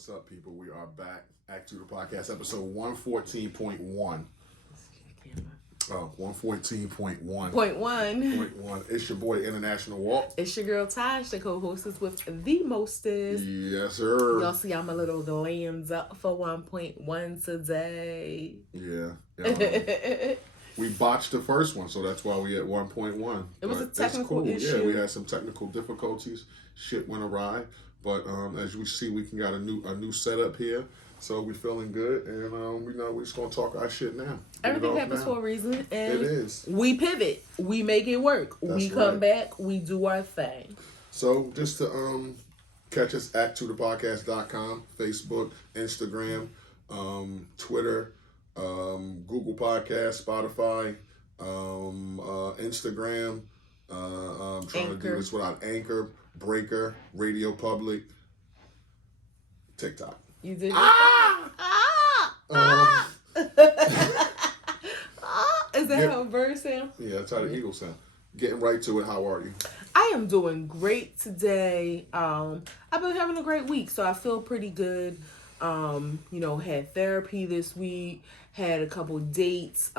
What's up, people? We are back. A2TP podcast, episode 114.1. Oh, 114.1. Point one. It's your boy, International Walk. It's your girl, Taj, the co-hostess with the mostest. Yes, sir. Y'all see I'm a little glands up for 1.1 today. Yeah. We botched the first one, so that's why we at 1.1. It was a technical issue. Yeah, we had some technical difficulties. Shit went awry. But as we see, we got a new setup here. So we're feeling good, and we know we're just gonna talk our shit now. Everything happens for a reason, and it is. We pivot, we make it work. That's come back, we do our thing. So just to catch us at A2TPodcast.com, Facebook, Instagram, Twitter, Google Podcast, Spotify, Instagram. I'm trying to do this without Anchor, Breaker, Radio Public, TikTok. You did. Is that how a bird sound? Yeah, that's how the eagle sound. Getting right to it. How are you? I am doing great today. I've been having a great week, so I feel pretty good. Had therapy this week, had a couple dates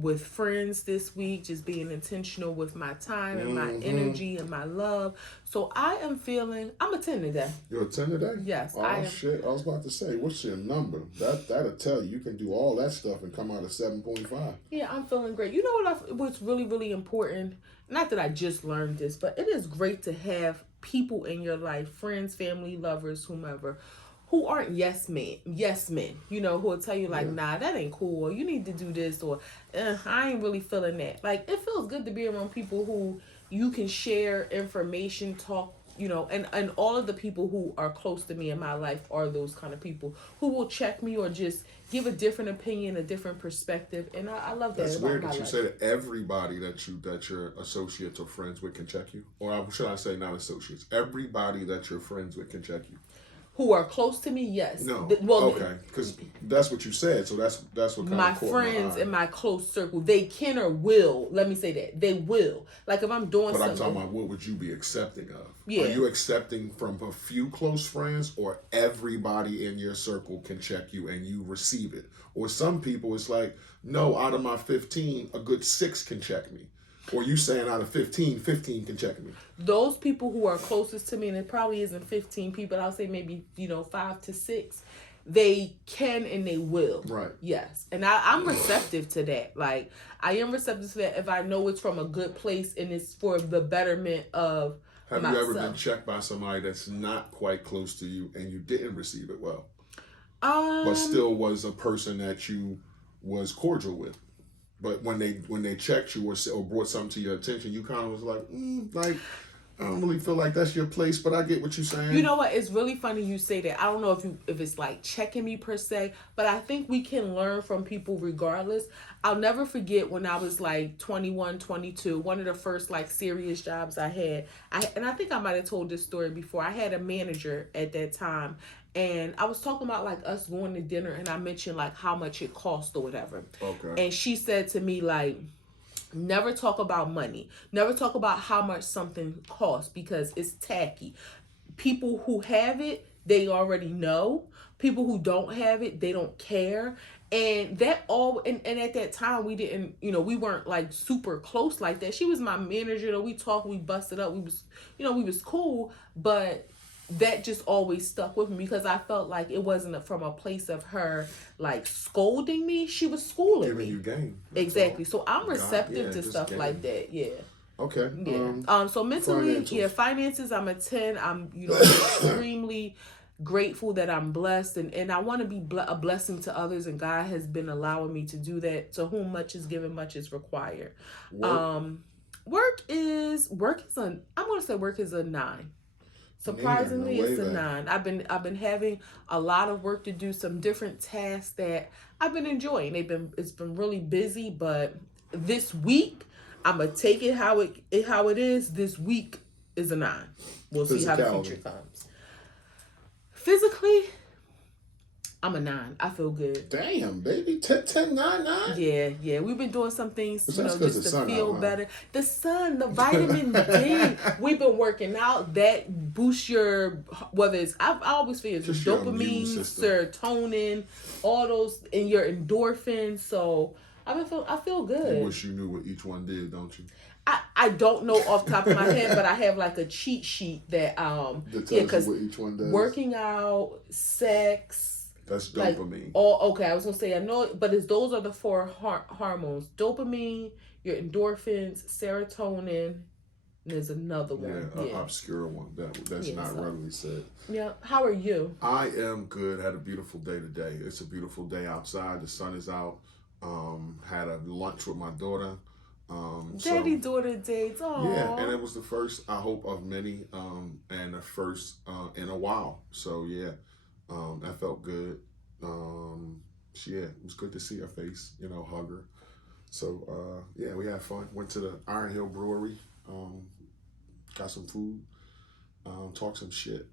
with friends this week, just being intentional with my time and my energy and my love. So I'm a 10 today. You're a 10 today? Yes. Oh, shit. I was about to say, what's your number? That'll tell you. You can do all that stuff and come out at 7.5. Yeah, I'm feeling great. You know what's really, really important? Not that I just learned this, but it is great to have people in your life, friends, family, lovers, whomever, who aren't yes men, who will tell you like, nah, that ain't cool, or you need to do this, or I ain't really feeling that. Like, it feels good to be around people who you can share information, talk, and all of the people who are close to me in my life are those kind of people who will check me or just give a different opinion, a different perspective, and I love that. That's weird that you say that everybody that your associates or friends with can check you, or should I say not associates? Everybody that you're friends with can check you. Who are close to me, yes. No. Okay, because that's what you said. So that's what kind my of caught friends my eye. in my close circle, they can or will. Let me say that they will. Like if I'm doing something. But I'm talking about what would you be accepting of? Yeah. Are you accepting from a few close friends, or everybody in your circle can check you and you receive it? Or some people, it's like, no, out of my 15, a good 6 can check me. Or you saying out of 15 can check me. Those people who are closest to me, and it probably isn't 15 people, I'll say maybe, 5 to 6, they can and they will. Right. Yes. And I'm receptive to that. Like, I am receptive to that if I know it's from a good place and it's for the betterment of Have myself. you ever been checked by somebody that's not quite close to you and you didn't receive it well? But still was a person that you was cordial with. But when they checked you or brought something to your attention, you kind of was like, I don't really feel like that's your place, but I get what you're saying. You know what? It's really funny you say that. I don't know if it's like checking me per se, but I think we can learn from people regardless. I'll never forget when I was like 21, 22, one of the first like serious jobs I had. And I think I might have told this story before. I had a manager at that time. And I was talking about like us going to dinner, and I mentioned like how much it cost or whatever. Okay. And she said to me like, never talk about money. Never talk about how much something costs because it's tacky. People who have it, they already know. People who don't have it, they don't care. And that all, and at that time we didn't, we weren't like super close like that. She was my manager, we talked, we busted up, we was cool, but that just always stuck with me because I felt like it wasn't from a place of her like scolding me. She was schooling me. Giving you game. Exactly. So I'm receptive to stuff game. Like that. Yeah. Okay. Yeah. So mentally, finances, I'm a 10. I'm, extremely grateful that I'm blessed and I want to be a blessing to others, and God has been allowing me to do that. To whom much is given, much is required. Work is a 9. Surprisingly, it's a 9. I've been having a lot of work to do, some different tasks that I've been enjoying. It's been really busy, but this week I'm gonna take it how it is. This week is a 9. We'll see how the future comes. Physically, I'm a 9. I feel good. Damn, baby. 10, 9, 9? Yeah. We've been doing some things, just to feel better. The sun, the vitamin D. We've been working out. That boosts your, whether it's, I always feel it's just dopamine, serotonin, all those, and your endorphins. So I feel good. You wish you knew what each one did, don't you? I don't know off the top of my head, but I have like a cheat sheet that tells you what each one does. Working out, sex. That's dopamine. Okay, I was gonna say I know, but those are the 4 hormones: dopamine, your endorphins, serotonin. And there's another one. An obscure one that's not readily said. Yeah. How are you? I am good. Had a beautiful day today. It's a beautiful day outside. The sun is out. Had a lunch with my daughter. Daddy-daughter dates. Aww. Yeah, and it was the first, I hope, of many, and the first in a while. So yeah, that felt good. It was good to see her face, hug her. So yeah, we had fun. Went to the Iron Hill Brewery, got some food, talked some shit.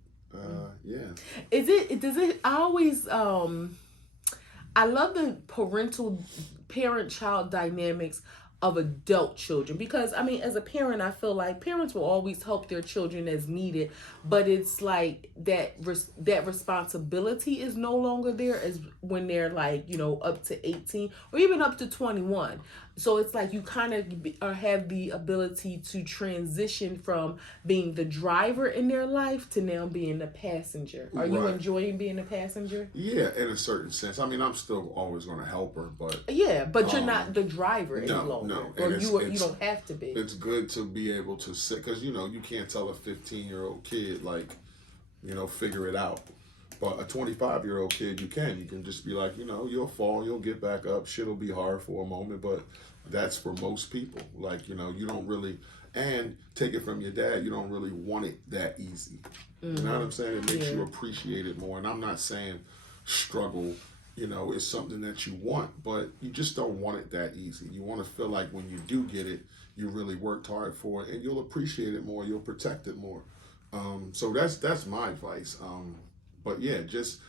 Yeah. I always I love the parent-child dynamics of adult children, because as a parent, I feel like parents will always help their children as needed, but it's like that responsibility is no longer there as when they're like up to 18 or even up to 21. So it's like you kind of have the ability to transition from being the driver in their life to now being the passenger. Are you enjoying being a passenger? Yeah, in a certain sense. I'm still always going to help her, but you're not the driver any longer. No, or you don't have to be. It's good to be able to sit, because you can't tell a 15-year-old kid figure it out. But a 25-year-old kid, you can just be like, you'll fall, you'll get back up, shit'll be hard for a moment, but that's for most people. You don't really, and take it from your dad, you don't really want it that easy. Mm-hmm. You know what I'm saying? It makes you appreciate it more. And I'm not saying struggle, is something that you want, but you just don't want it that easy. You want to feel like when you do get it, you really worked hard for it, and you'll appreciate it more, you'll protect it more. So that's my advice. But yeah, just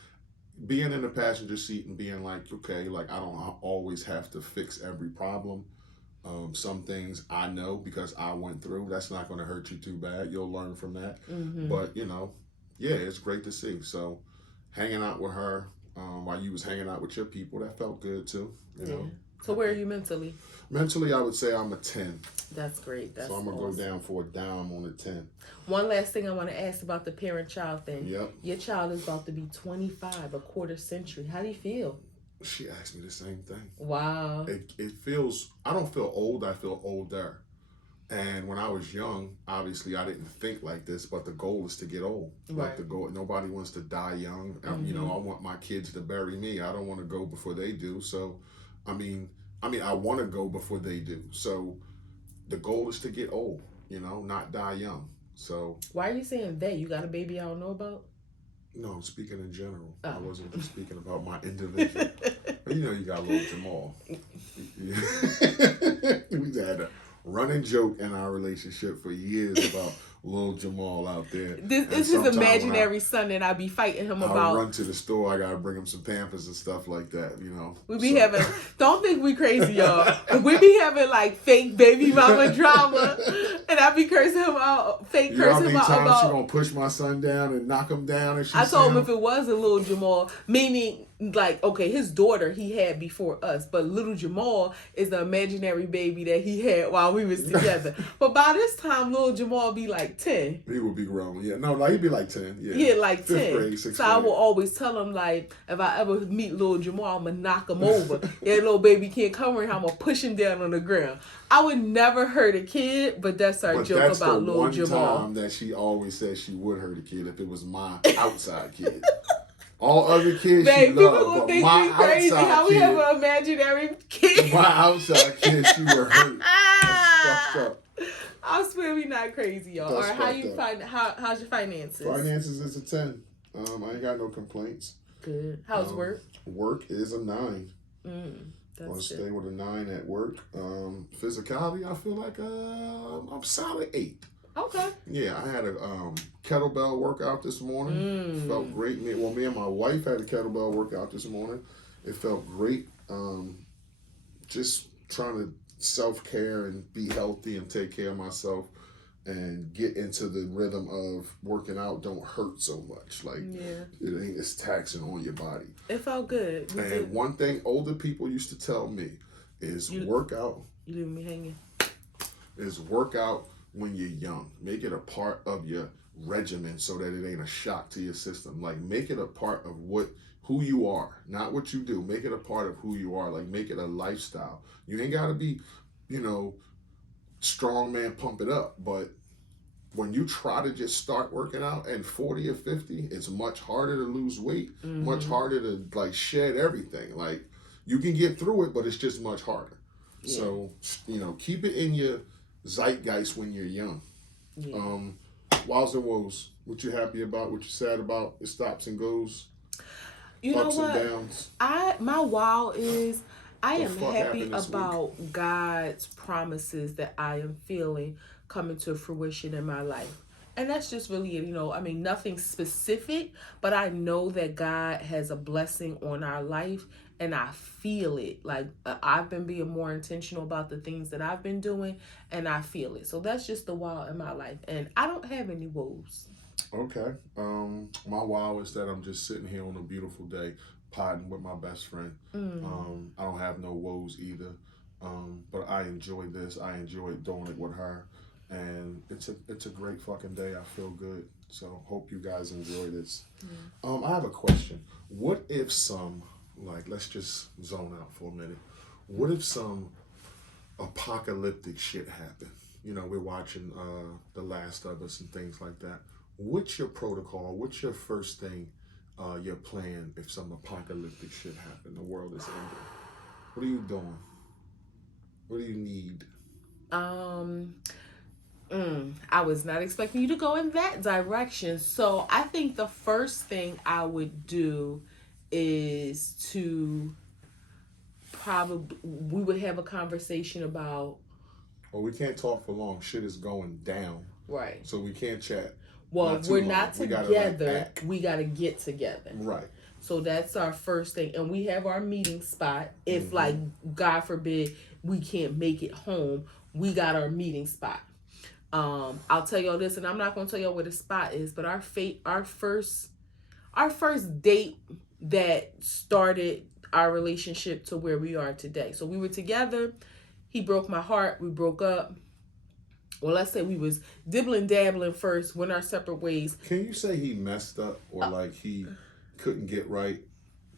being in the passenger seat and being like, okay, I don't always have to fix every problem. Some things I know because I went through. That's not going to hurt you too bad. You'll learn from that. Mm-hmm. But it's great to see. So hanging out with her while you was hanging out with your people, that felt good too. You know. So where are you mentally? Mentally, I would say I'm a 10. That's great. So I'm going to go down for a dime on a 10. One last thing I want to ask about the parent-child thing. Yep. Your child is about to be 25, a quarter century. How do you feel? She asked me the same thing. Wow. It feels, I don't feel old, I feel older. And when I was young, obviously I didn't think like this, but the goal is to get old. Right. Nobody wants to die young. Mm-hmm. I want my kids to bury me. I don't want to go before they do. So, I want to go before they do. So the goal is to get old, not die young. So why are you saying they? You got a baby I don't know about? No, I'm speaking in general. Oh. I wasn't just speaking about my individual. You got little Jamal. We had a running joke in our relationship for years about little Jamal out there. This is imaginary son that I be fighting him about. I'll run to the store. I gotta bring him some Pampers and stuff like that. We be having. Don't think we crazy, y'all. We be having like fake baby mama drama, and I be cursing him out. Cursing him out. How many times she gonna push my son down and knock him down? And I told him if it was a little Jamal, meaning his daughter he had before us, but little Jamal is the imaginary baby that he had while we was together. But by this time, little Jamal be like 10. He would be grown. Yeah, no, he'd be like 10. Yeah, yeah, like 10. 5th grade, 6th so grade. I will always tell him if I ever meet little Jamal, I'm gonna knock him over. That little baby can't come around. I'm gonna push him down on the ground. I would never hurt a kid, but that's our joke about little Jamal. That's the one time that she always said she would hurt a kid if it was my outside kid. All other kids she loved, but my crazy outside how kid, we have an imaginary kid. My outside kid, she would hurt. That's fucked up. I swear we not crazy, y'all. All right, how's your finances? Finances is a 10. I ain't got no complaints. Good. How's work? Work is a 9. I want to stay with a 9 at work. Physicality, I feel like I'm solid 8. Okay. Yeah, I had a kettlebell workout this morning. Felt great. Me and my wife had a kettlebell workout this morning. It felt great. Just trying to self-care and be healthy and take care of myself and get into the rhythm of working out don't hurt so much. Like, it ain't as taxing on your body. It felt good. One thing older people used to tell me is work out. You leaving me hanging? Is work out when you're young. Make it a part of your regimen so that it ain't a shock to your system. Like, make it a part of who you are, not what you do. Make it a part of who you are. Like, make it a lifestyle. You ain't got to be, strong man, pump it up. But when you try to just start working out at 40 or 50, it's much harder to lose weight, much harder to like shed everything. Like, you can get through it, but it's just much harder. Yeah. So, keep it in your zeitgeist when you're young. Yeah. Wows and woes. What you happy about? What you sad about? It stops and goes. Ups and downs. My wow is I am happy about God's promises that I am feeling coming to fruition in my life. And that's just really it. Nothing specific, but I know that God has a blessing on our life, and I feel it. Like, I've been being more intentional about the things that I've been doing, and I feel it. So that's just the wow in my life. And I don't have any woes. Okay. My wow is that I'm just sitting here on a beautiful day, potting with my best friend. I don't have no woes either. But I enjoy this. I enjoy doing it with her. And it's a great fucking day. I feel good. So hope you guys enjoy this. I have a question. What if let's just zone out for a minute. What if some apocalyptic shit happened? We're watching The Last of Us and things like that. What's your protocol? What's your first thing, your plan if some apocalyptic shit happened? The world is ending. What are you doing? What do you need? I was not expecting you to go in that direction. So I think the first thing I would do is we would have a conversation about. Well, we can't talk for long. Shit is going down. Right. So we can't chat. Well, we're not together. We got to get together. Right. So that's our first thing. And we have our meeting spot. If, like, God forbid, we can't make it home, we got our meeting spot. I'll tell y'all this, and I'm not going to tell y'all where the spot is, but our first date that started our relationship to where we are today. So we were together. He broke my heart. We broke up. Well, let's say we was dibbling dabbling first, went our separate ways. Can you say he messed up or like he couldn't get right?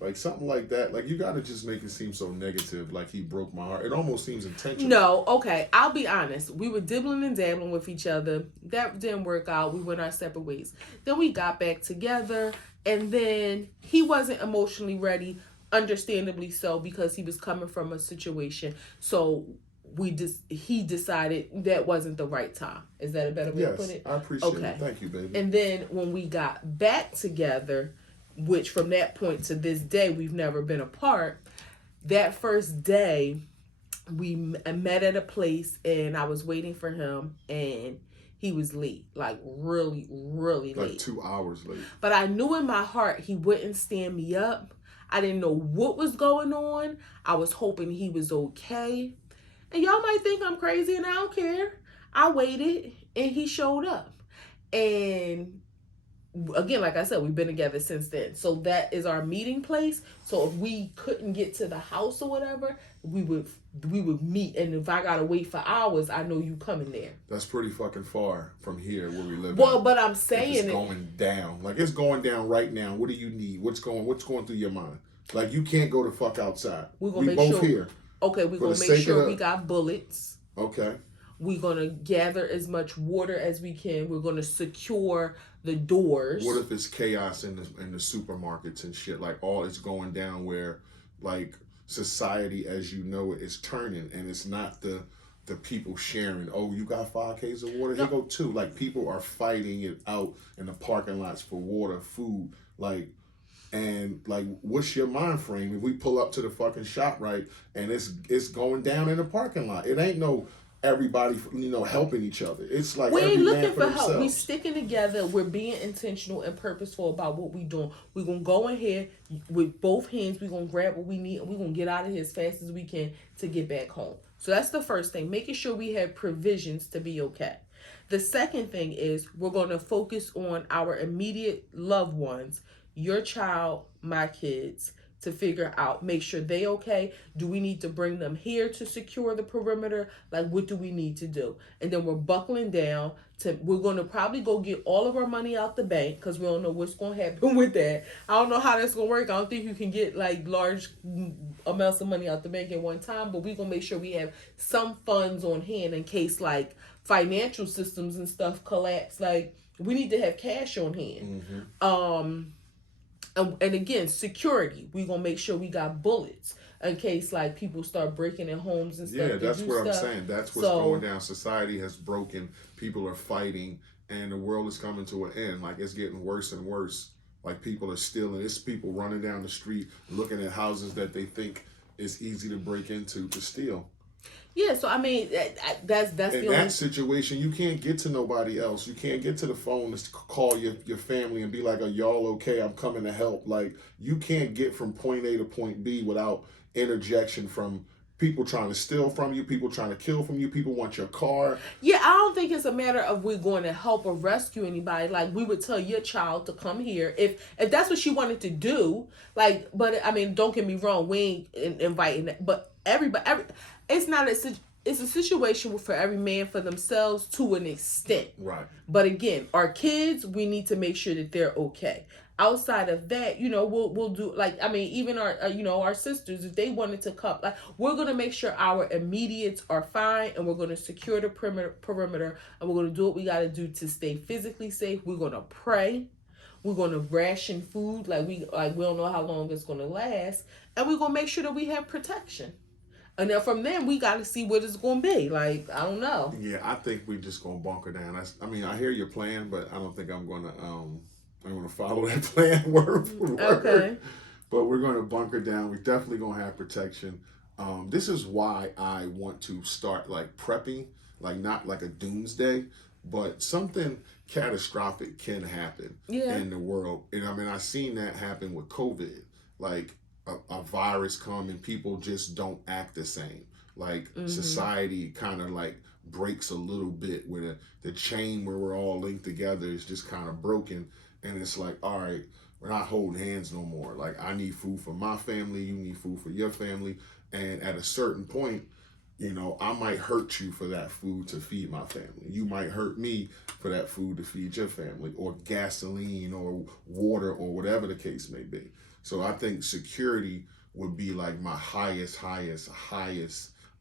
Like something like that. Like, you got to just make it seem so negative, like he broke my heart. It almost seems intentional. No, okay. I'll be honest. We were dibbling and dabbling with each other. That didn't work out. We went our separate ways. Then we got back together, and then he wasn't emotionally ready, understandably so, because he was coming from a situation. So he decided that wasn't the right time. Is that a better way to put it? I appreciate it. Thank you, baby. And then when we got back together, which from that point to this day, we've never been apart. That first day, we met at a place, and I was waiting for him, and he was late, like really, really late. Like 2 hours late. But I knew in my heart he wouldn't stand me up. I didn't know what was going on. I was hoping he was okay. And y'all might think I'm crazy, and I don't care. I waited, and he showed up. And again, like I said, we've been together since then. So that is our meeting place. So if we couldn't get to the house or whatever, we would meet. And if I gotta wait for hours, I know you coming there. That's pretty fucking far from here where we live. Well, but I'm saying it's going down. Like, it's going down right now. What do you need? What's going through your mind? Like, you can't go the fuck outside. We both here. Okay, we're going to make sure we got bullets. Okay. We're going to gather as much water as we can. We're going to secure the doors. What if it's chaos in the supermarkets and shit? Like, all it's going down where, like, society as you know it is turning, and it's not the people sharing. Oh, you got 5 cases of water? Here go 2. Like, people are fighting it out in the parking lots for water, food, like. And like, what's your mind frame if we pull up to the fucking shop, right, and it's going down in the parking lot? It ain't no everybody, helping each other. It's like we every ain't man looking for help. themselves. We sticking together. We're being intentional and purposeful about what we doing. We're gonna go in here with both hands. We're gonna grab what we need, and we're gonna get out of here as fast as we can to get back home. So that's the first thing, making sure we have provisions to be okay. The second thing is we're going to focus on our immediate loved ones, your child, my kids, to figure out, make sure they okay. Do we need to bring them here to secure the perimeter? Like, what do we need to do? And then we're buckling down we're going to probably go get all of our money out the bank because we don't know what's going to happen with that. I don't know how that's going to work. I don't think you can get like large amounts of money out the bank at one time, but we're going to make sure we have some funds on hand in case like financial systems and stuff collapse. Like, we need to have cash on hand. And again, security. We're going to make sure we got bullets in case like people start breaking in homes and stuff. Yeah, that's what I'm saying. That's what's going down. Society has broken. People are fighting, and the world is coming to an end. Like, it's getting worse and worse. Like, people are stealing. It's people running down the street looking at houses that they think is easy to break into to steal. Yeah, so I mean, that's in the that situation. You can't get to nobody else. You can't get to the phone to call your family and be like, "Are y'all okay? I'm coming to help." Like, you can't get from point A to point B without interjection from people trying to steal from you, people trying to kill from you, people want your car. Yeah, I don't think it's a matter of we're going to help or rescue anybody. Like, we would tell your child to come here if that's what she wanted to do. Like, but I mean, don't get me wrong, we ain't inviting, but everybody, it's not it's a situation for every man for themselves to an extent. Right. But again, our kids, we need to make sure that they're okay. Outside of that, we'll do, like, I mean, even our our sisters, if they wanted to come, like, we're gonna make sure our immediates are fine, and we're gonna secure the perimeter, and we're gonna do what we gotta do to stay physically safe. We're gonna pray. We're gonna ration food, we don't know how long it's gonna last, and we're gonna make sure that we have protection. And then from then, we got to see what it's going to be. Like, I don't know. Yeah, I think we just going to bunker down. I mean, I hear your plan, but I don't think I'm going to follow that plan word for word. Okay. But we're going to bunker down. We're definitely going to have protection. This is why I want to start, like, prepping, like, not like a doomsday, but something catastrophic can happen in the world. And, I mean, I've seen that happen with COVID. Like, a virus come and people just don't act the same. Like, society kind of like breaks a little bit where the chain where we're all linked together is just kind of broken, and it's like, all right, we're not holding hands no more. Like, I need food for my family, you need food for your family, and at a certain point, I might hurt you for that food to feed my family. You might hurt me for that food to feed your family, or gasoline or water or whatever the case may be. So I think security would be like my highest,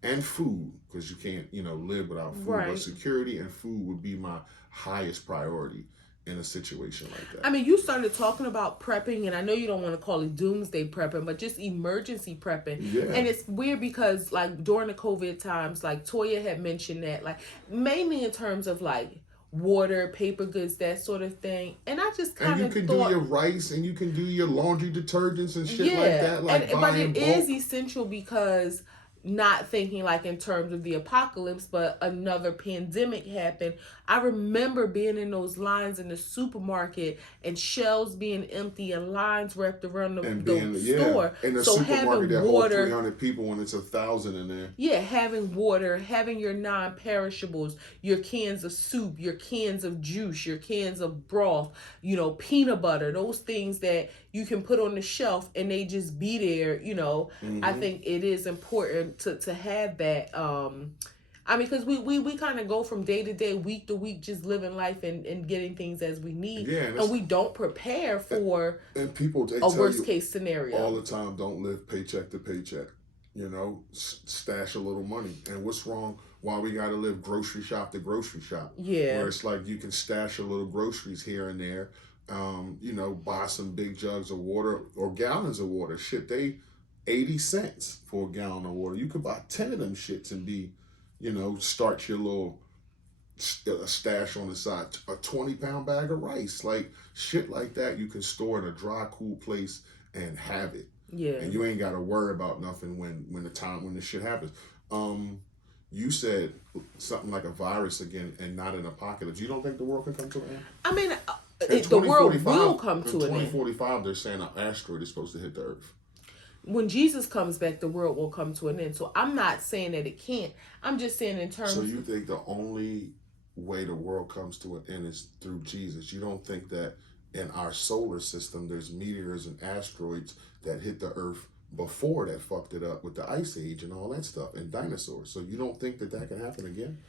and food, because you can't, live without food. Right. But security and food would be my highest priority in a situation like that. I mean, you started talking about prepping, and I know you don't want to call it doomsday prepping, but just emergency prepping. Yeah. And it's weird because, like, during the COVID times, like, Toya had mentioned that, like, mainly in terms of, like, water, paper goods, that sort of thing. And I just kind of thought... And you can do your rice, and you can do your laundry detergents and shit like that. Like, but it is essential because... not thinking like in terms of the apocalypse, but another pandemic happened. I remember being in those lines in the supermarket and shelves being empty and lines wrapped around the store. In the supermarket that holds 300 people when it's 1,000 in there. Yeah, having water, having your non-perishables, your cans of soup, your cans of juice, your cans of broth, peanut butter, those things that you can put on the shelf and they just be there, I think it is important to have that. I mean, because we kind of go from day to day, week to week, just living life and getting things as we need. Yeah, and we don't prepare for and people, a worst case scenario. All the time, don't live paycheck to paycheck. Stash a little money. And what's wrong? Why we got to live grocery shop to grocery shop? Yeah. Where it's like you can stash a little groceries here and there. Buy some big jugs of water or gallons of water. Shit, they 80 cents for a gallon of water. You could buy 10 of them shits and be, start your little stash on the side. A 20-pound bag of rice, like shit like that. You can store in a dry, cool place and have it. Yeah. And you ain't got to worry about nothing when the shit happens. You said something like a virus again and not an apocalypse. You don't think the world can come to an end? I mean, the world will come to an end. In 2045, they're saying an asteroid is supposed to hit the Earth. When Jesus comes back, the world will come to an end. So I'm not saying that it can't. I'm just saying in terms. So you think the only way the world comes to an end is through Jesus? You don't think that in our solar system there's meteors and asteroids that hit the Earth before that fucked it up with the Ice Age and all that stuff and dinosaurs? So you don't think that can happen again?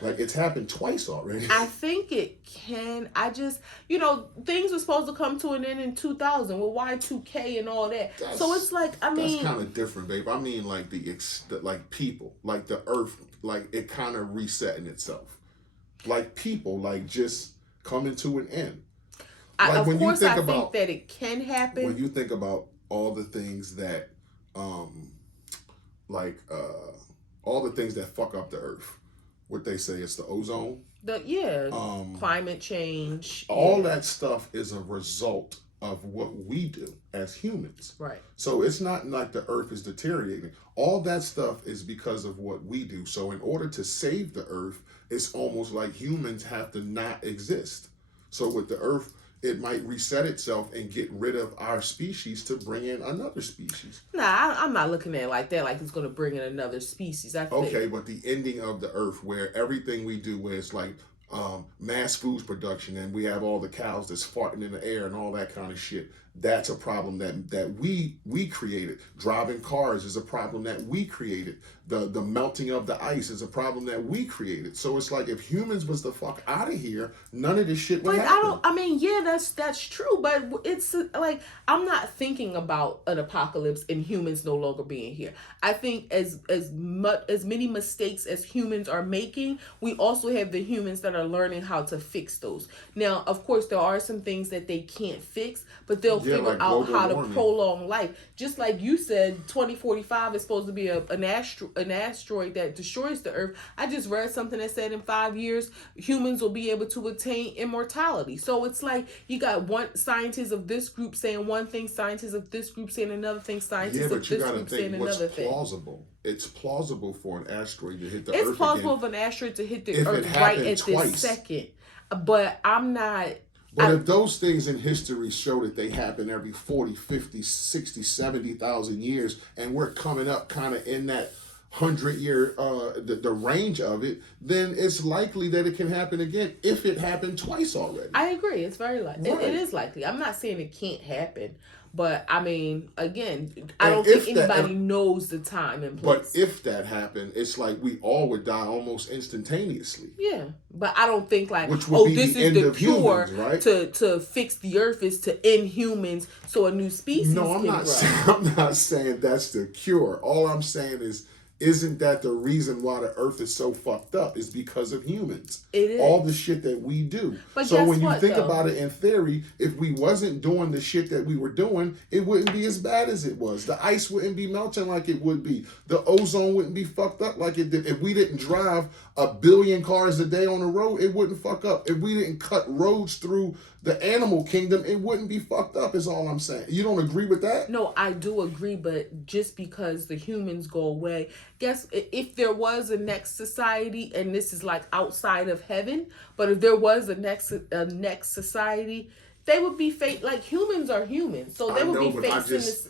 Like it's happened twice already. I think it can. I just, things were supposed to come to an end in 2000 with Y2K and all that. So it's like, that's kind of different, babe. I mean, like like people, like the Earth, like it kind of resetting itself. Like people, like just coming to an end. Like I think that it can happen. When you think about all the things that, all the things that fuck up the Earth. What they say is the ozone. Climate change. All that stuff is a result of what we do as humans. Right. So it's not like the Earth is deteriorating. All that stuff is because of what we do. So in order to save the Earth, it's almost like humans have to not exist. So with the Earth, it might reset itself and get rid of our species to bring in another species. I'm not looking at it like that, like it's going to bring in another species. Okay, but the ending of the Earth, where everything we do, where it's like mass food production and we have all the cows that's farting in the air and all that kind of shit, that's a problem that we created. Driving cars is a problem that we created. The melting of the ice is a problem that we created. So it's like if humans was the fuck out of here, none of this shit would happen. That's true, but it's like I'm not thinking about an apocalypse and humans no longer being here. I think as many mistakes as humans are making, we also have the humans that are learning how to fix those. Now, of course, there are some things that they can't fix, but they'll figure out how to prolong life. Just like you said, 2045 is supposed to be an asteroid that destroys the Earth. I just read something that said in 5 years, humans will be able to attain immortality. So it's like you got one scientist of this group saying one thing, scientists of this group saying another thing, scientists of this group saying another thing. Plausible. It's plausible for an asteroid to hit the Earth. It's plausible for an asteroid to hit the Earth right at this second. But I'm not... But if those things in history show that they happen every 40, 50, 60, 70,000 years, and we're coming up kind of in that 100-year, the range of it, then it's likely that it can happen again if it happened twice already. I agree. It's very likely. Right. It is likely. I'm not saying it can't happen. But, I mean, again, I don't think anybody knows the time and place. But if that happened, it's like we all would die almost instantaneously. Yeah. But I don't think like, this is the cure humans, right? to fix the Earth is to end humans so a new species can grow. I'm not saying that's the cure. All I'm saying is, isn't that the reason why the Earth is so fucked up? Is because of humans. It is. All the shit that we do. But so when you think about it in theory, if we wasn't doing the shit that we were doing, it wouldn't be as bad as it was. The ice wouldn't be melting like it would be. The ozone wouldn't be fucked up like it did. If we didn't drive 1 billion cars a day on the road, it wouldn't fuck up. If we didn't cut roads through the animal kingdom, it wouldn't be fucked up, is all I'm saying. You don't agree with that? No, I do agree, but just because the humans go away, guess if there was a next society, and this is like outside of heaven, but if there was a next society, they would be like humans are humans, so they would be facing this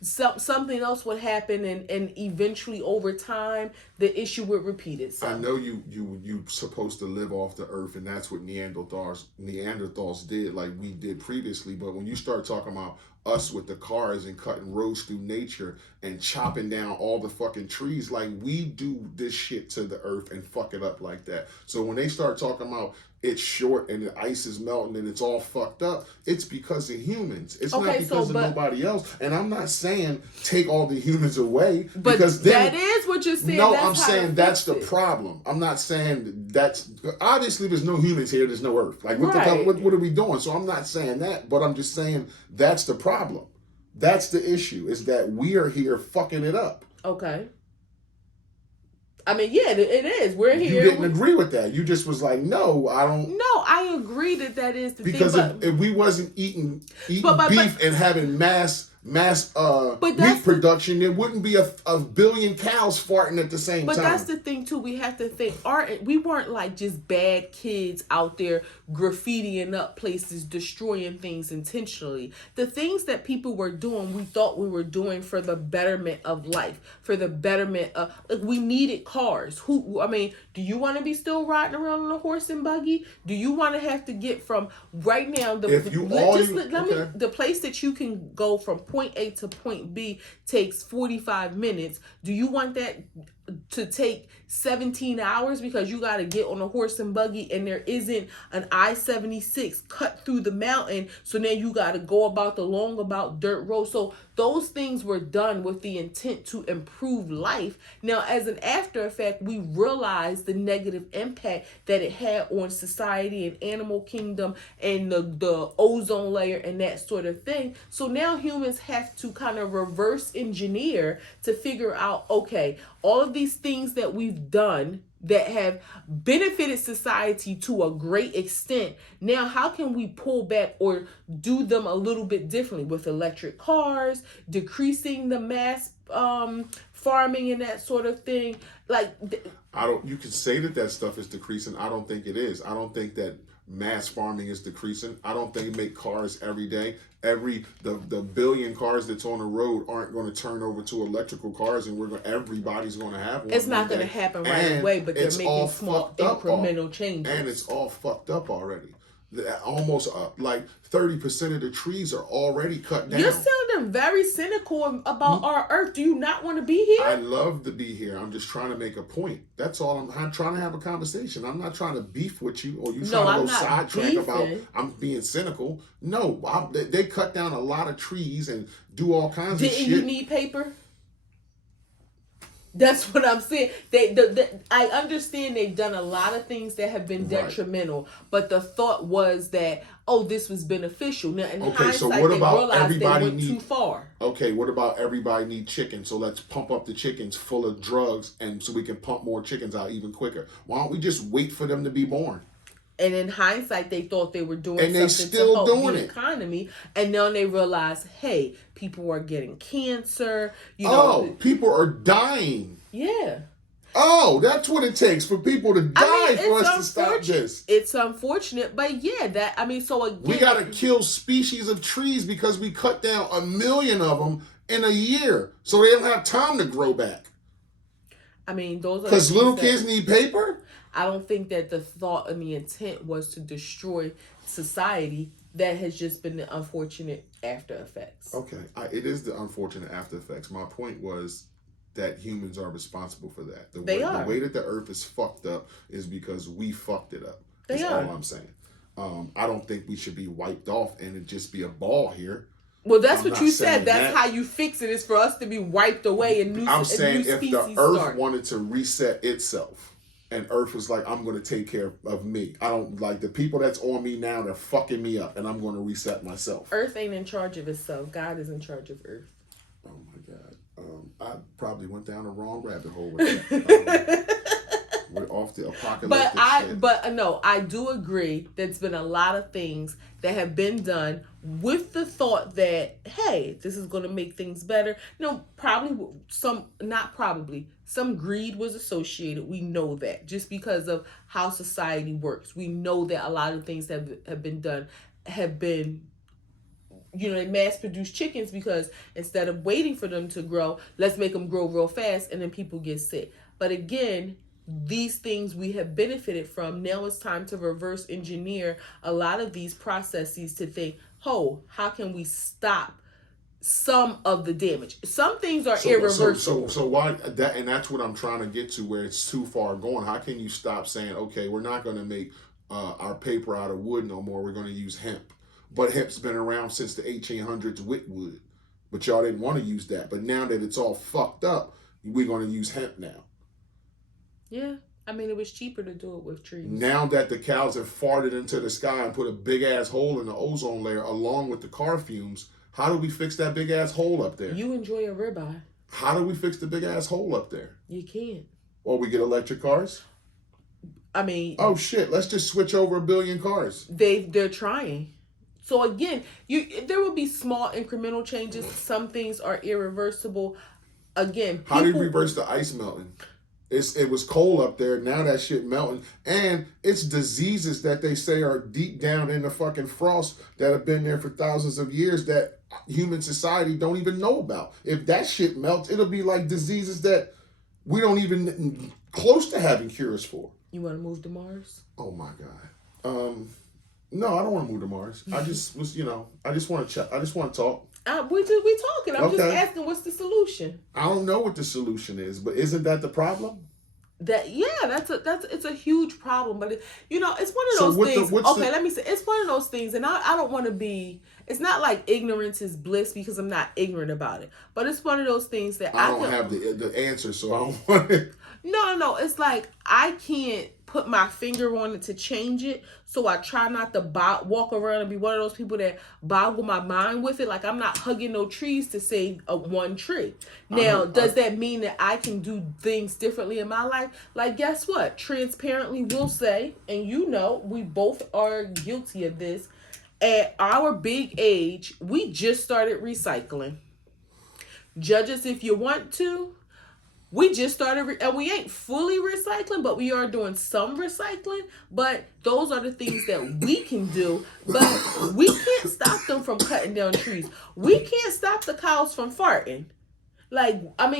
something else would happen, and eventually over time the issue would repeat itself. I know you supposed to live off the earth, and that's what Neanderthals did, like we did previously. But when you start talking about us with the cars and cutting roads through nature and chopping down all the fucking trees, like we do this shit to the earth and fuck it up like that. So when they start talking about it's short and the ice is melting and it's all fucked up, it's because of humans. It's not because of nobody else. And I'm not saying take all the humans away, but because then, that is what you're saying. No, I'm saying that's the problem. I'm not saying that's obviously there's no humans here, there's no earth. Like what are we doing? So I'm not saying that, but I'm just saying that's the problem. That's the issue, is that we are here fucking it up. Okay. I mean, yeah, it is. We're here. You didn't agree with that. You just was like, no, I don't. No, I agree that is the thing. Because if we wasn't eating beef and having mass mass meat production, there wouldn't be a billion cows farting at the same time. But that's the thing too. We have to think. We weren't like just bad kids out there graffitiing up places, destroying things intentionally. The things that people were doing, we thought we were doing for the betterment of life, for the betterment of. Like, we needed cars. Do you want to be still riding around on a horse and buggy? Do you want to have to get from right now the place that you can go from point A to point B takes 45 minutes. Do you want that to take 17 hours because you got to get on a horse and buggy and there isn't an I-76 cut through the mountain, so now you got to go about the long about dirt road? So those things were done with the intent to improve life. Now, as an after effect, we realized the negative impact that it had on society and animal kingdom and the ozone layer and that sort of thing. So now humans have to kind of reverse engineer to figure out, okay, all of these things that we've done that have benefited society to a great extent, now how can we pull back or do them a little bit differently with electric cars, decreasing the mass farming and that sort of thing? Like, you can say that stuff is decreasing. I don't think it is. I don't think that mass farming is decreasing. I don't think they make cars every day. The billion cars that's on the road aren't going to turn over to electrical cars, and everybody's going to have one. It's not going to happen right away, but they're making small incremental changes. And it's all fucked up already. Almost like 30% of the trees are already cut down. You're sounding very cynical about our earth. Do you not want to be here? I love to be here. I'm just trying to make a point. That's all. I'm trying to have a conversation. I'm not trying to beef with you or you trying to go sidetrack about I'm being cynical. No, they cut down a lot of trees and do all kinds of shit. Didn't you need paper? That's what I'm saying. I understand they've done a lot of things that have been detrimental, but the thought was that, this was beneficial. Now, in hindsight, so what about they realized everybody they went too far. Okay, what about everybody need chicken? So let's pump up the chickens full of drugs, and so we can pump more chickens out even quicker. Why don't we just wait for them to be born? And in hindsight, they thought they were doing something to help the economy. And now they realize, hey, people are getting cancer. People are dying. Yeah. Oh, that's what it takes for people to die for us to stop this. It's unfortunate, but yeah, so again, we got to kill species of trees because we cut down 1 million of them in a year, so they don't have time to grow back. Those are because little kids need paper. I don't think that the thought and the intent was to destroy society. That has just been the unfortunate after effects. Okay, it is the unfortunate after effects. My point was that humans are responsible for that. The way that the earth is fucked up is because we fucked it up. That's all I'm saying. I don't think we should be wiped off and it just be a ball here. Well, that's what you said. That's how you fix it, is for us to be wiped away and I'm saying if the earth wanted to reset itself, and Earth was like, I'm going to take care of me. I don't like the people that's on me now. They're fucking me up, and I'm going to reset myself. Earth ain't in charge of itself. God is in charge of Earth. Oh my God. I probably went down the wrong rabbit hole with that. We're off the apocalyptic shit. But no, I do agree. There's been a lot of things that have been done with the thought that, hey, this is going to make things better. Some greed was associated. We know that just because of how society works. We know that a lot of things that have been done have been, they mass produce chickens because instead of waiting for them to grow, let's make them grow real fast and then people get sick. But again, these things we have benefited from. Now it's time to reverse engineer a lot of these processes to think, how can we stop some of the damage? Some things are irreversible. So why that? And that's what I'm trying to get to, where it's too far going. How can you stop saying, okay, we're not going to make our paper out of wood no more. We're going to use hemp. But hemp's been around since the 1800s with wood. But y'all didn't want to use that. But now that it's all fucked up, we're going to use hemp now. Yeah. It was cheaper to do it with trees. Now that the cows have farted into the sky and put a big ass hole in the ozone layer along with the car fumes, how do we fix that big ass hole up there? You enjoy a ribeye. How do we fix the big ass hole up there? You can't. Or we get electric cars? Oh shit, let's just switch over 1 billion cars. They're trying. So again, there will be small incremental changes. Some things are irreversible. Again, how do you reverse the ice melting? It was cold up there. Now that shit melting, and it's diseases that they say are deep down in the fucking frost that have been there for thousands of years that human society don't even know about. If that shit melts, it'll be like diseases that we don't even close to having cures for. You want to move to Mars? Oh my God. No, I don't want to move to Mars. I just was, I just want to chat. I just want to talk. We talking. I'm just asking, what's the solution? I don't know what the solution is, but isn't that the problem? It's a huge problem, but it's one of those things. Let me say, it's one of those things, and I don't want to be. It's not like ignorance is bliss because I'm not ignorant about it, but it's one of those things that I don't have the answer, so I don't want it. No. It's like I can't put my finger on it to change it, so I try not to walk around and be one of those people that boggle my mind with it. Like, I'm not hugging no trees to save one tree. Now, does that mean that I can do things differently in my life? Like, guess what? Transparently, we'll say, and we both are guilty of this. At our big age, we just started recycling. Judge us if you want to. We just started, and we ain't fully recycling, but we are doing some recycling. But those are the things that we can do. But we can't stop them from cutting down trees. We can't stop the cows from farting.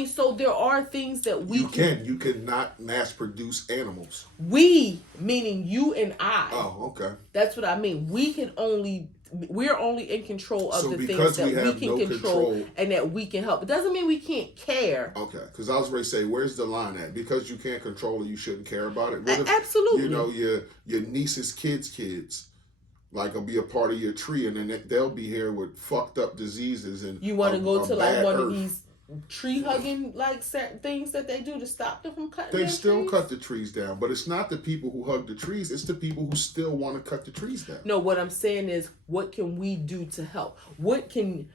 So there are things that we can. You cannot mass produce animals. We, meaning you and I. Oh, okay. That's what I mean. We're only in control of the things that we can control and that we can help. It doesn't mean we can't care. Okay, because I was ready to say, where's the line at? Because you can't control it, you shouldn't care about it. Absolutely. Your niece's kids, like, will be a part of your tree, and then they'll be here with fucked up diseases and you want to go to like one of these tree hugging like certain things that they do to stop them from cutting. They still cut the trees down, but it's not the people who hug the trees, it's the people who still want to cut the trees down. No, what I'm saying is, what can we do to help? What can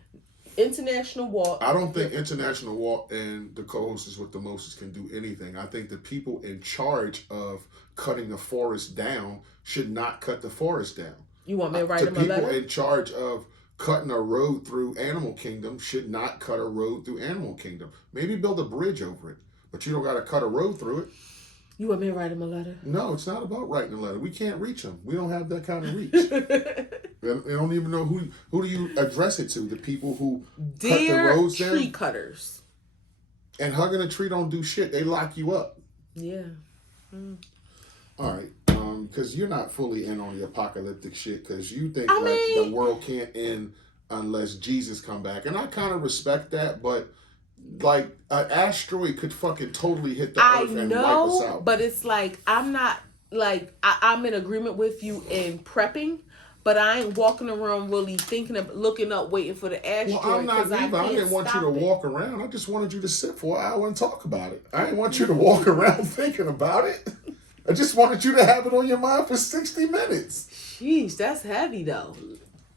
International Walk? I don't think International Walk and the co-hosts with the Moses can do anything. I think the people in charge of cutting the forest down should not cut the forest down. You want me to write them a letter? People in charge of cutting a road through Animal Kingdom should not cut a road through Animal Kingdom. Maybe build a bridge over it, but you don't got to cut a road through it. You want me to write him a letter? No, it's not about writing a letter. We can't reach them. We don't have that kind of reach. They don't even know who do you address it to. The people who cut the roads down. Tree cutters. And hugging a tree don't do shit. They lock you up. Yeah. All right. Because you're not fully in on the apocalyptic shit, because you think the world can't end unless Jesus come back. And I kind of respect that, but like an asteroid could fucking totally hit the earth and wipe us out. But it's like, I'm not, like, I'm in agreement with you in prepping, but I ain't walking around really thinking of looking up, waiting for the asteroid. Well, I'm not either. I didn't want you to walk around. I just wanted you to sit for an hour and talk about it. I didn't want you to walk around thinking about it. I just wanted you to have it on your mind for 60 minutes. Sheesh, that's heavy though.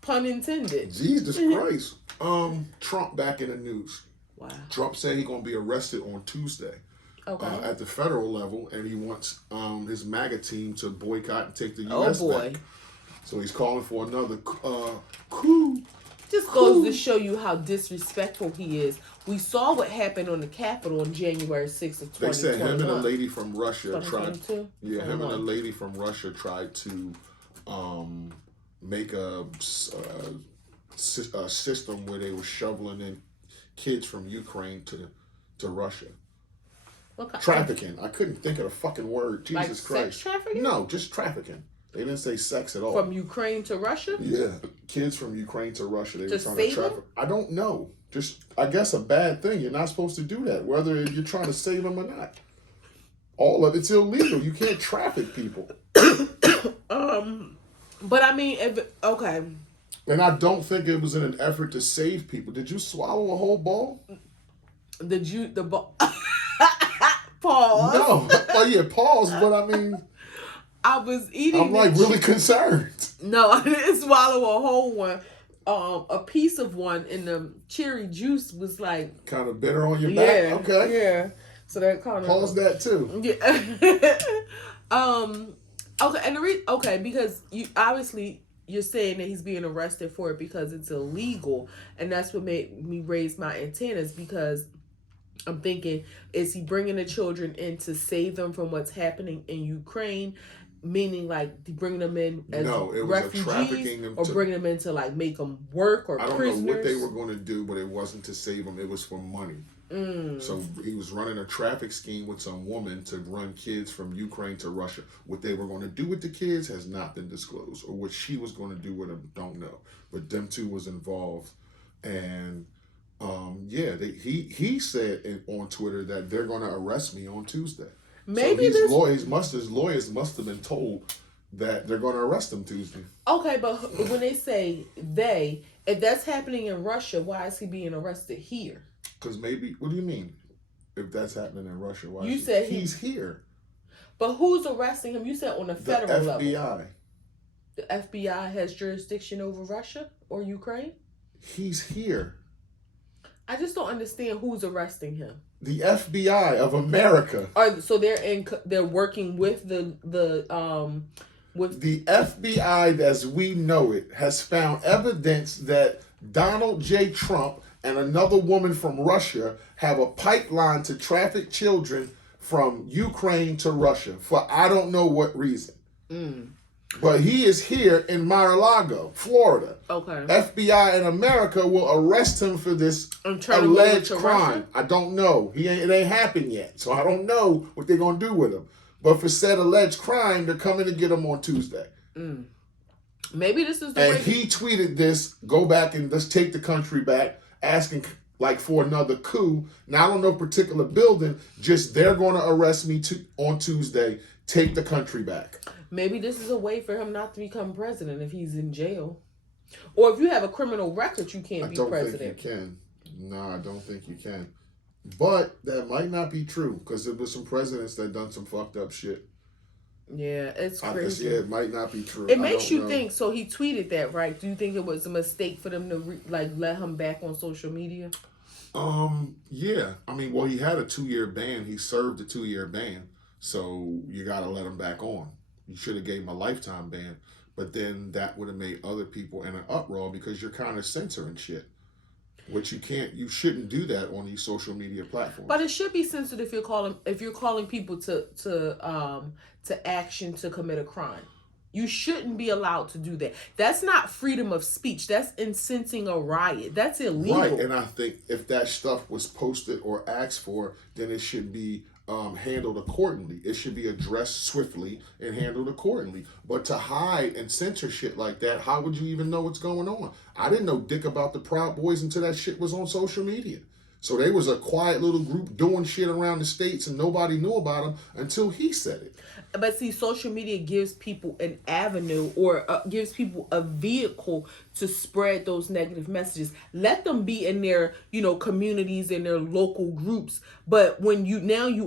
Pun intended. Jesus Christ. Trump back in the news. Wow. Trump said he's going to be arrested on Tuesday. Okay. At the federal level, and he wants his MAGA team to boycott and take the U.S. back. So he's calling for another coup. Just goes to show you how disrespectful he is. We saw what happened on the Capitol on January 6th of 2021. They said him and a lady from Russia tried. Yeah, him and a lady from Russia tried to make a system where they were shoveling in kids from Ukraine to Russia. Trafficking. I couldn't think of the fucking word. Jesus Christ. Sex trafficking? No, just trafficking. They didn't say sex at all. From Ukraine to Russia? Yeah, kids from Ukraine to Russia. They were trying to traffic. I don't know. Just, I guess, a bad thing. You're not supposed to do that, whether you're trying to save them or not. All of it's illegal. You can't traffic people. But I mean, okay. And I don't think it was in an effort to save people. Did you swallow a whole ball? The ball? Pause. No. Oh yeah, pause. But I mean, I was eating. I'm like really concerned. No, I didn't swallow a whole one. A piece of one, and the cherry juice was like kind of bitter on your back. Okay. Yeah. So that kind of pause that too. Yeah. Okay, and because you obviously you're saying that he's being arrested for it because it's illegal, and that's what made me raise my antennas, because I'm thinking, is he bringing the children in to save them from what's happening in Ukraine? Meaning, like, bringing them in as refugees, or bringing them in to, like, make them work, or prisoners? I don't know what they were going to do, but it wasn't to save them. It was for money. So he was running a traffic scheme with some woman to run kids from Ukraine to Russia. What they were going to do with the kids has not been disclosed, or what she was going to do with them, don't know. But them two was involved, and he said on Twitter that they're going to arrest me on Tuesday. Maybe so his lawyers must have been told that they're going to arrest him Tuesday. Okay, but when they say they, if that's happening in Russia, why is he being arrested here? Because maybe, what do you mean? If that's happening in Russia, why? You said he's here. But who's arresting him? You said on a federal level. The FBI. The FBI has jurisdiction over Russia or Ukraine? He's here. I just don't understand who's arresting him. The FBI of America. So they're working with the FBI, as we know it, has found evidence that Donald J. Trump and another woman from Russia have a pipeline to traffic children from Ukraine to Russia for I don't know what reason. But he is here in Mar-a-Lago, Florida. Okay. FBI in America will arrest him for this alleged crime. I don't know. It ain't happened yet, so I don't know what they're gonna do with him. But for said alleged crime, they're coming to get him on Tuesday. Maybe this is and he tweeted this. Go back and let's take the country back. Asking like for another coup. Now I don't know particular building. Just they're going to arrest me on Tuesday. Take the country back. Maybe this is a way for him not to become president if he's in jail, or if you have a criminal record, you can't be president. I don't think you can. No, I don't think you can. But that might not be true because there was some presidents that done some fucked up shit. Yeah, it's crazy. It might not be true. It makes you think. So he tweeted that, right? Do you think it was a mistake for them to let him back on social media? Yeah. I mean, well, he had a 2-year ban. He served a 2-year ban, so you got to let him back on. You should have gave him a lifetime ban, but then that would have made other people in an uproar because you're kind of censoring shit. Which you shouldn't do that on these social media platforms. But it should be censored if you're calling people to action to commit a crime. You shouldn't be allowed to do that. That's not freedom of speech. That's incensing a riot. That's illegal. Right, and I think if that stuff was posted or asked for, then it should be handled accordingly. It should be addressed swiftly and handled accordingly. But to hide and censor shit like that, how would you even know what's going on? I didn't know dick about the Proud Boys until that shit was on social media. So they was a quiet little group doing shit around the States and nobody knew about them until he said it. But see, social media gives people an avenue or gives people a vehicle to spread those negative messages. Let them be in their, communities and their local groups. But when you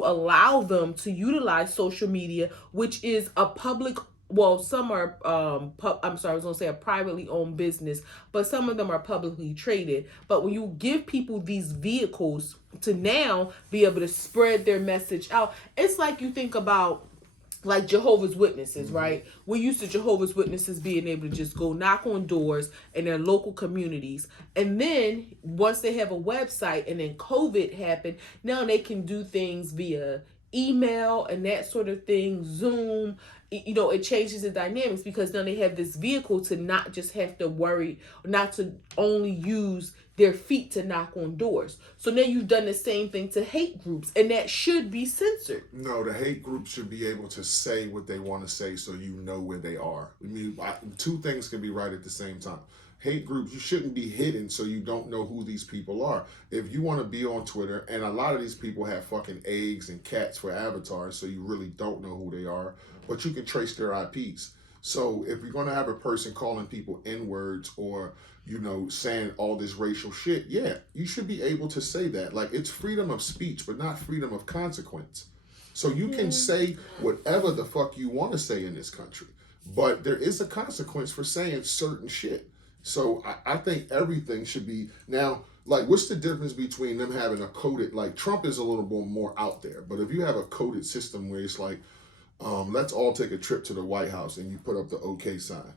allow them to utilize social media, which is a public, well, some are, I was going to say a privately owned business, but some of them are publicly traded. But when you give people these vehicles to now be able to spread their message out, it's like you think about like Jehovah's Witnesses, right? We're used to Jehovah's Witnesses being able to just go knock on doors in their local communities. And then once they have a website and then COVID happened, now they can do things via email and that sort of thing, Zoom. It changes the dynamics because now they have this vehicle to not just have to worry, not to only use their feet to knock on doors. So now you've done the same thing to hate groups, and that should be censored. No, the hate groups should be able to say what they want to say so you know where they are. I mean, two things can be right at the same time. Hate groups, you shouldn't be hidden so you don't know who these people are. If you want to be on Twitter, and a lot of these people have fucking eggs and cats for avatars, so you really don't know who they are, but you can trace their IPs. So if you're going to have a person calling people N-words or, saying all this racial shit, yeah, you should be able to say that. Like, it's freedom of speech, but not freedom of consequence. So you can say whatever the fuck you want to say in this country, but there is a consequence for saying certain shit. So I think everything should be, now, like, what's the difference between them having a coded, like, Trump is a little bit more out there, but if you have a coded system where it's like, let's all take a trip to the White House and you put up the OK sign.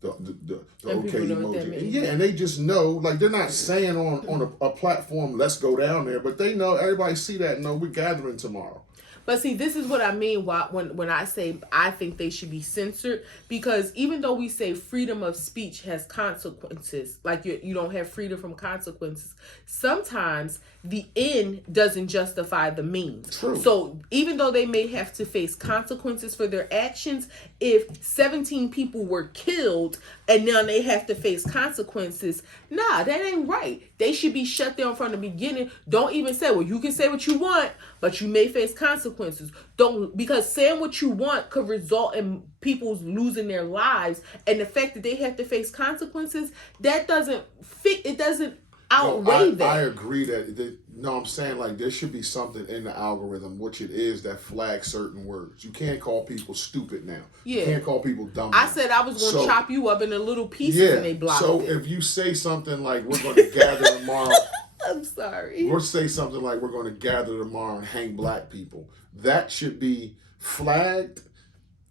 the okay emoji. And yeah, and they just know, like, they're not saying on a platform, let's go down there, but they know, everybody see that and know we're gathering tomorrow. But see, this is what I mean when I say I think they should be censored, because even though we say freedom of speech has consequences, like you don't have freedom from consequences, sometimes the end doesn't justify the means. True. So even though they may have to face consequences for their actions, if 17 people were killed and now they have to face consequences, nah, that ain't right. They should be shut down from the beginning. Don't even say, well, you can say what you want, but you may face consequences. Don't, because saying what you want could result in people losing their lives, and the fact that they have to face consequences, that doesn't fit. It doesn't outweigh that. I agree that. No, I'm saying, like, there should be something in the algorithm, which it is, that flags certain words. You can't call people stupid now. Yeah. You can't call people dumb. I said I was going to chop you up into little pieces, and they blocked it. So if you say something like, we're going to gather tomorrow. I'm sorry. Or say something like, we're going to gather tomorrow and hang black people. That should be flagged.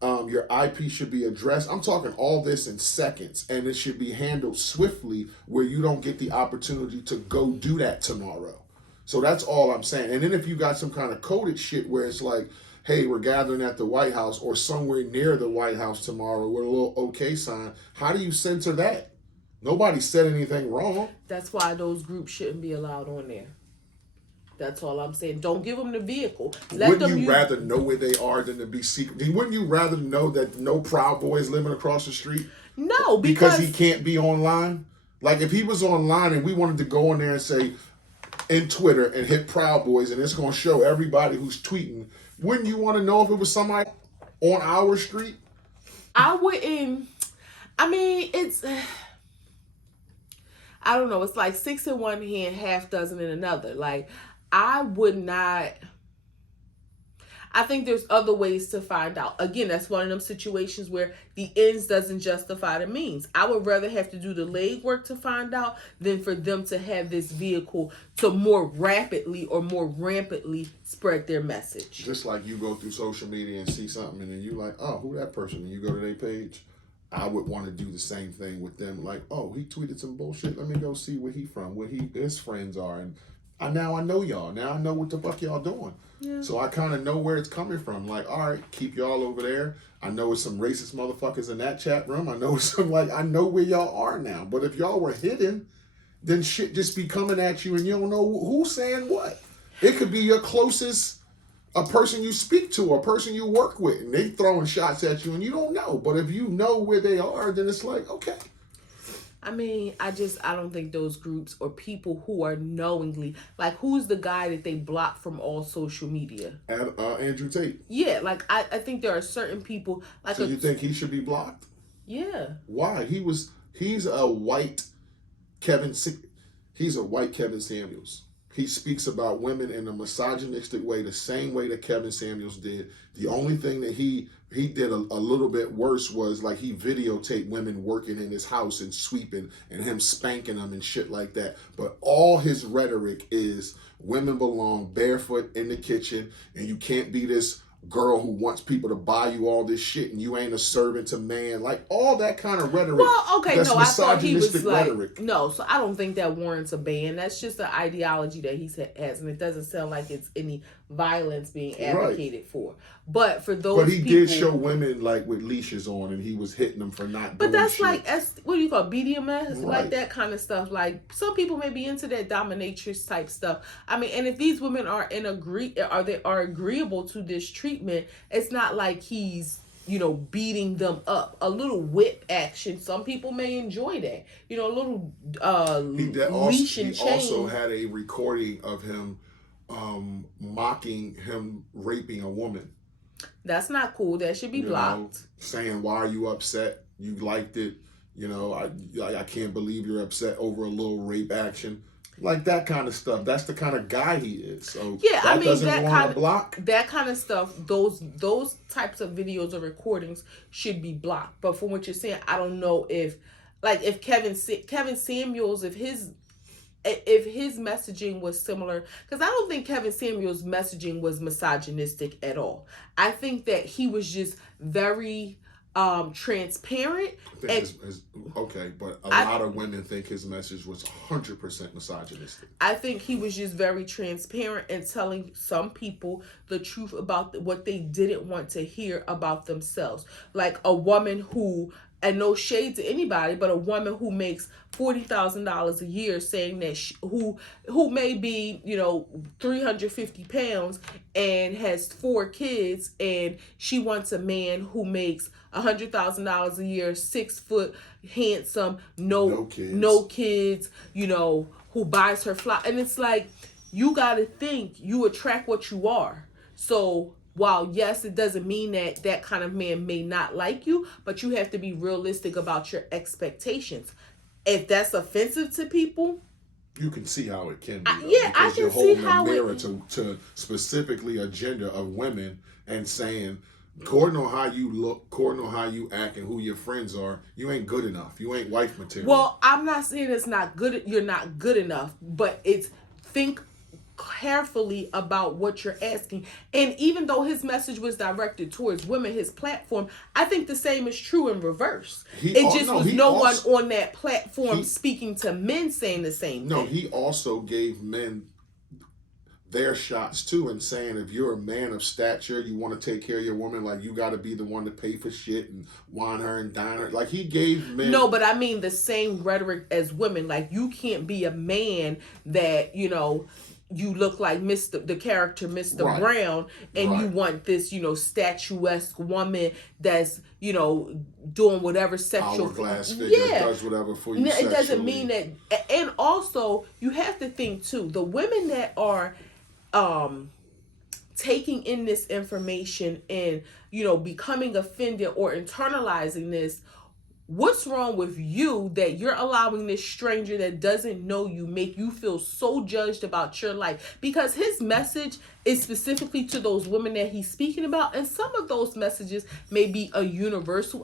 Your IP should be addressed. I'm talking all this in seconds, and it should be handled swiftly where you don't get the opportunity to go do that tomorrow. So that's all I'm saying. And then if you got some kind of coded shit where it's like, hey, we're gathering at the White House or somewhere near the White House tomorrow with a little okay sign, how do you censor that? Nobody said anything wrong. That's why those groups shouldn't be allowed on there. That's all I'm saying. Don't give them the vehicle. Wouldn't you rather know where they are than to be secret? Wouldn't you rather know that no Proud Boy is living across the street? No, because he can't be online. Like, if he was online and we wanted to go in there and say, in Twitter, and hit Proud Boys, and it's going to show everybody who's tweeting, wouldn't you want to know if it was somebody on our street? I wouldn't. I mean, it's, I don't know. It's like 6 in one hand, half dozen in another. Like, I would not. I think there's other ways to find out. Again, that's one of them situations where the ends doesn't justify the means. I would rather have to do the legwork to find out than for them to have this vehicle to more rapidly or more rampantly spread their message. Just like you go through social media and see something and then you like, oh, who that person? And you go to their page. I would want to do the same thing with them. Like, oh, he tweeted some bullshit. Let me go see where he from, where his friends are. And now I know y'all. Now I know what the fuck y'all doing. Yeah. So I kind of know where it's coming from. Like, all right, keep y'all over there. I know it's some racist motherfuckers in that chat room. I know some, like, I know where y'all are now. But if y'all were hidden, then shit just be coming at you and you don't know who's saying what. It could be your closest, a person you speak to, a person you work with, and they throwing shots at you and you don't know. But if you know where they are, then it's like, okay. I mean, I don't think those groups or people who are knowingly, like, who's the guy that they block from all social media? Andrew Tate. Yeah, like, I think there are certain people, like. So you think he should be blocked? Yeah. Why? He's a white Kevin Samuels. He speaks about women in a misogynistic way, the same way that Kevin Samuels did. The only thing that he did a little bit worse was, like, he videotaped women working in his house and sweeping and him spanking them and shit like that. But all his rhetoric is women belong barefoot in the kitchen, and you can't be this girl who wants people to buy you all this shit and you ain't a servant to man. Like, all that kind of rhetoric. Well, okay, no, I thought he was like, rhetoric. No, so I don't think that warrants a ban. That's just an ideology that he has, and it doesn't sound like it's any violence being advocated for. But for those, but he did show women, like, with leashes on, and he was hitting them for not. But doing that's shit. Like, what do you call BDMS, like that kind of stuff. Like, some people may be into that dominatrix type stuff. I mean, and if these women are agreeable to this treatment, it's not like he's, beating them up. A little whip action, some people may enjoy that. A little leash and chain. He also had a recording of him mocking him raping a woman. That's not cool. That should be blocked. Saying, why are you upset? You liked it. I can't believe you're upset over a little rape action. Like, that kind of stuff. That's the kind of guy he is. So yeah, I mean, that kind of stuff, those types of videos or recordings should be blocked. But from what you're saying, I don't know if Kevin Samuels, if his messaging was similar, because I don't think Kevin Samuels' messaging was misogynistic at all. I think that he was just very transparent. I think okay, but a lot of women think his message was 100% misogynistic. I think he was just very transparent and telling some people the truth about what they didn't want to hear about themselves. Like a woman who, and no shade to anybody, but a woman who makes $40,000 a year, saying that who may be 350 pounds and has 4 kids, and she wants a man who makes $100,000 a year, 6 foot, handsome, no kids, who buys her fly. And it's like, you got to think you attract what you are. So while yes, it doesn't mean that kind of man may not like you, but you have to be realistic about your expectations. If that's offensive to people, you can see how it can be. I can see how you're holding a mirror to specifically a gender of women and saying, according on how you look, according on how you act, and who your friends are, you ain't good enough. You ain't wife material. Well, I'm not saying it's not good. You're not good enough, but it's think carefully about what you're asking. And even though his message was directed towards women, his platform, I think the same is true in reverse. No one on that platform speaking to men saying the same thing. No, he also gave men their shots too, and saying if you're a man of stature, you want to take care of your woman, like you got to be the one to pay for shit and wine her and dine her. Like he gave men. No, but I mean the same rhetoric as women. Like you can't be a man that you look like the character Mr. Brown, and you want this, statuesque woman that's, doing whatever sexual hourglass figure, does whatever for you. It doesn't mean that. And also, you have to think too, the women that are taking in this information and, becoming offended or internalizing this. What's wrong with you that you're allowing this stranger that doesn't know you make you feel so judged about your life? Because his message is specifically to those women that he's speaking about. And some of those messages may be a universal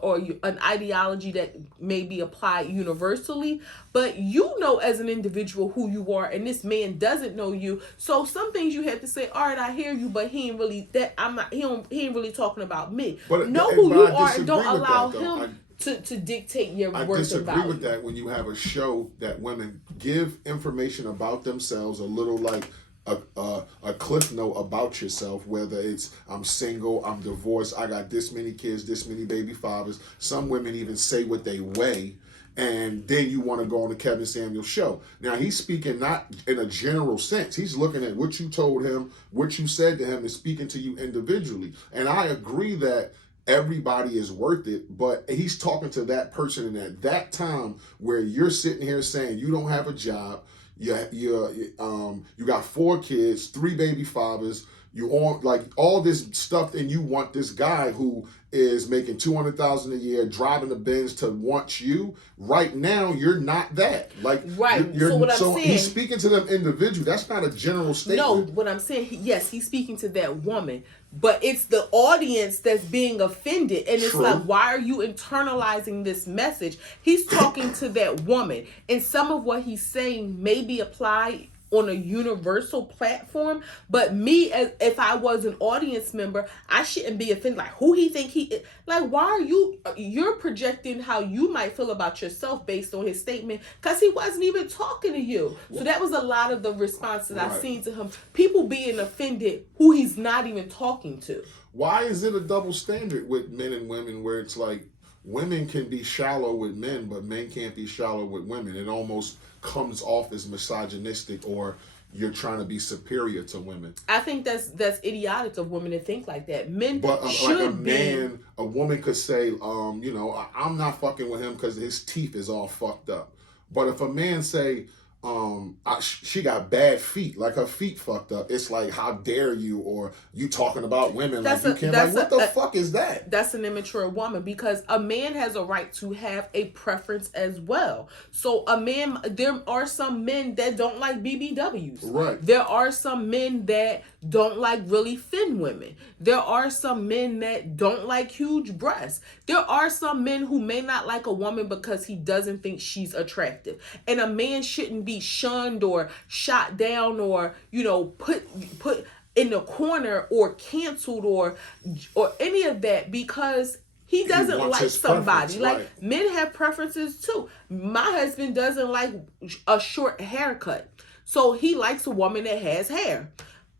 or an ideology that may be applied universally. But as an individual who you are, and this man doesn't know you. So some things you have to say, all right, I hear you, but he ain't really really talking about me. Know who you are and don't allow him to dictate your worth. I disagree with that when you have a show that women give information about themselves, a little like a cliff note about yourself, whether it's I'm single, I'm divorced, I got this many kids, this many baby fathers. Some women even say what they weigh, and then you want to go on the Kevin Samuels show. Now he's speaking not in a general sense. He's looking at what you told him, what you said to him, and speaking to you individually. And I agree that everybody is worth it, but he's talking to that person, and at that time where you're sitting here saying you don't have a job, you got 4 kids, 3 baby fathers, you on like all this stuff, and you want this guy who is making $200,000 a year, driving the Benz to want you. Right now, you're not that. Like You're, so what I'm saying, he's speaking to them individual. That's not a general statement. No, what I'm saying, yes, he's speaking to that woman, but it's the audience that's being offended, and it's like, why are you internalizing this message? He's talking to that woman, and some of what he's saying may be applied on a universal platform, but me, as if I was an audience member, I shouldn't be offended. Like, who he think he is? Like, why are you're projecting how you might feel about yourself based on his statement, because he wasn't even talking to you. So that was a lot of the response that I've seen to him. People being offended who he's not even talking to. Why is it a double standard with men and women where it's like women can be shallow with men, but men can't be shallow with women? It almost comes off as misogynistic, or you're trying to be superior to women. I think that's idiotic of women to think like that. Men should like a woman could say, I'm not fucking with him because his teeth is all fucked up. But if a man say, she got bad feet, like her feet fucked up, it's like, how dare you, or you talking about women like you can't, like what the fuck is that? That's an immature woman, because a man has a right to have a preference as well. So there are some men that don't like BBWs. Right. There are some men that don't like really thin women. There are some men that don't like huge breasts. There are some men who may not like a woman because he doesn't think she's attractive. And a man shouldn't be shunned or shot down or put in the corner or canceled or any of that because he doesn't like somebody. Like, right. Men have preferences too. My husband doesn't like a short haircut, so he likes a woman that has hair.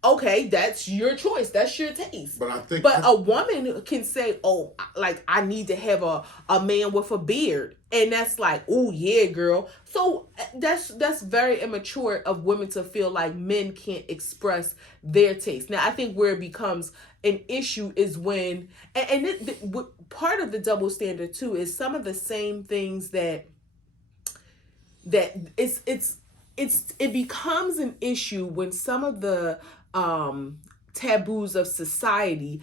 Okay, that's your choice. That's your taste. But a woman can say, "Oh, like I need to have a man with a beard," and that's like, "Oh yeah, girl." So that's very immature of women to feel like men can't express their taste. Now, I think where it becomes an issue is when, part of the double standard too is some of the same things that it becomes an issue when some of the taboos of society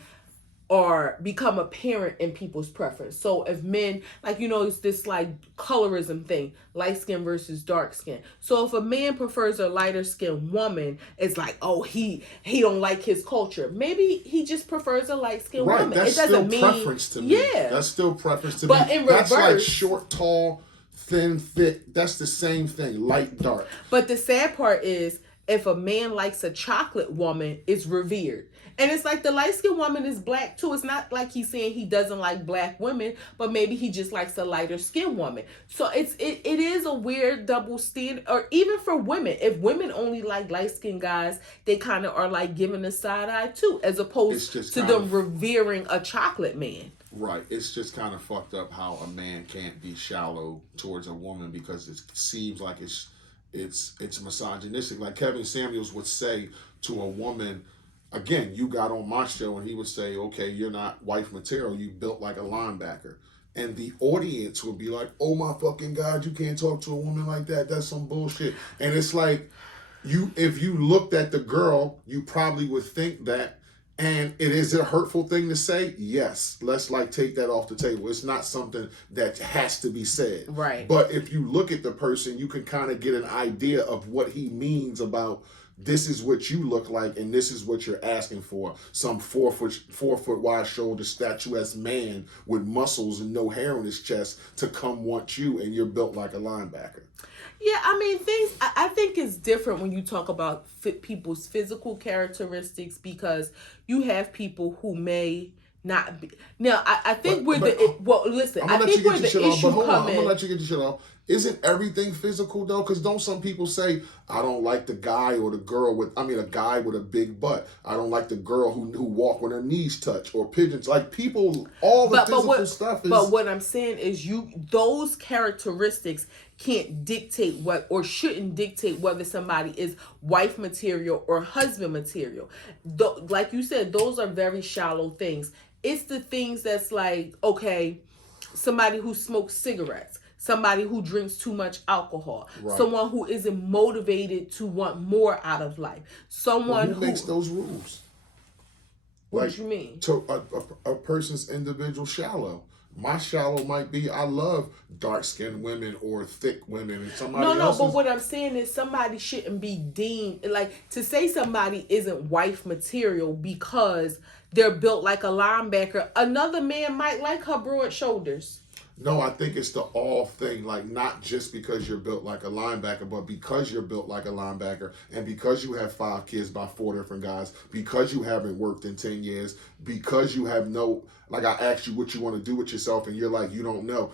are become apparent in people's preference. So if men, like, it's this like colorism thing, light skin versus dark skin. So if a man prefers a lighter skinned woman, it's like, oh, he don't like his culture. Maybe he just prefers a light skinned woman. That's it doesn't still preference to me. Yeah. That's still preference to but me. In that's reverse, like short, tall, thin, thick. That's the same thing. Light, dark. But the sad part is, if a man likes a chocolate woman, it's revered. And it's like the light-skinned woman is black too. It's not like he's saying he doesn't like black women, but maybe he just likes a lighter skinned woman. So it is a weird double standard. Or even for women, if women only like light-skinned guys, they kind of are like giving a side eye too, as opposed to them revering a chocolate man. Right. It's just kind of fucked up how a man can't be shallow towards a woman because it seems like it's misogynistic. Like Kevin Samuels would say to a woman, again, you got on my show and he would say, okay, you're not wife material, you built like a linebacker. And the audience would be like, oh my fucking God, you can't talk to a woman like that. That's some bullshit. And it's like, if you looked at the girl, you probably would think that. And it is a hurtful thing to say. Yes, let's like take that off the table. It's not something that has to be said. Right. But if you look at the person, you can kind of get an idea of what he means about this is what you look like and this is what you're asking for. Some 4 foot wide shoulder statuesque man with muscles and no hair on his chest to come want you, and you're built like a linebacker. Yeah, I mean, I think it's different when you talk about people's physical characteristics, because you have people who may not be. Now, I think listen, I think where the issue come in. I'm gonna let you get your shit off. Isn't everything physical though? Because don't some people say, I don't like the guy or the girl a guy with a big butt. I don't like the girl who walk when her knees touch, or pigeons. Like people, all the physical stuff is. But what I'm saying is, those characteristics can't dictate or shouldn't dictate whether somebody is wife material or husband material. Like you said, those are very shallow things. It's the things that's like, okay, somebody who smokes cigarettes, somebody who drinks too much alcohol, right. Someone who isn't motivated to want more out of life, someone who makes those rules. What do you mean? To a person's individual shallow. My shallow might be, I love dark-skinned women or thick women, and somebody else. But what I'm saying is somebody shouldn't be deemed, like, to say somebody isn't wife material because they're built like a linebacker. Another man might like her broad shoulders. No, I think it's the all thing, like not just because you're built like a linebacker, but because you're built like a linebacker, and because you have 5 kids by 4 different guys, because you haven't worked in 10 years, because you have like I asked you what you want to do with yourself and you're like, you don't know.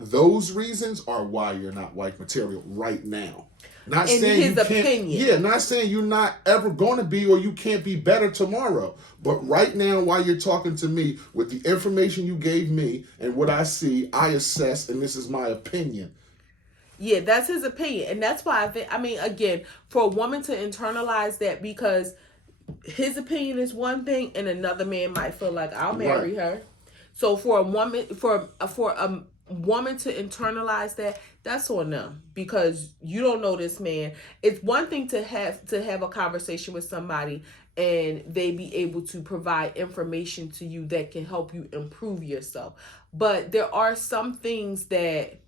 Those reasons are why you're not wife material right now. Not in saying his opinion. Yeah, not saying you're not ever going to be or you can't be better tomorrow. But right now, while you're talking to me, with the information you gave me and what I see, I assess, and this is my opinion. Yeah, that's his opinion. And that's why again, for a woman to internalize that, because his opinion is one thing and another man might feel like, I'll marry her. So for a woman, for a woman to internalize that's on them, because you don't know this man. It's one thing to have a conversation with somebody and they be able to provide information to you that can help you improve yourself, but there are some things that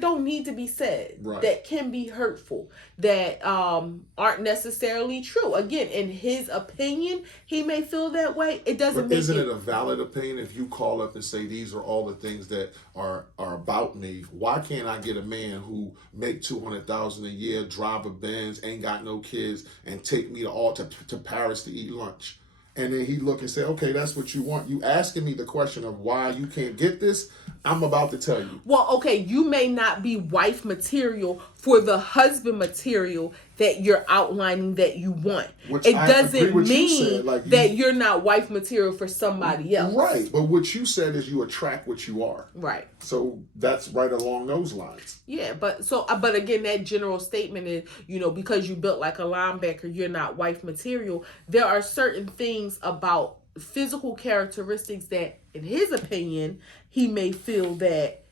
don't need to be said, right. That can be hurtful, that aren't necessarily true. Again, in his opinion, he may feel that way. It doesn't make Isn't it a valid opinion if you call up and say these are all the things that are about me? Why can't I get a man who make $200,000 a year, drive a Benz, ain't got no kids, and take me to Paris to eat lunch? And then he look and say, okay, that's what you want. You asking me the question of why you can't get this? I'm about to tell you. Well, okay, you may not be wife material for the husband material that you're outlining that you want. Which it I doesn't agree with mean you said, like that you're not wife material for somebody else. Right. But what you said is you attract what you are. Right. So that's right along those lines. Yeah, but again, that general statement is, because you built like a linebacker, you're not wife material. There are certain things about physical characteristics that, in his opinion, he may feel that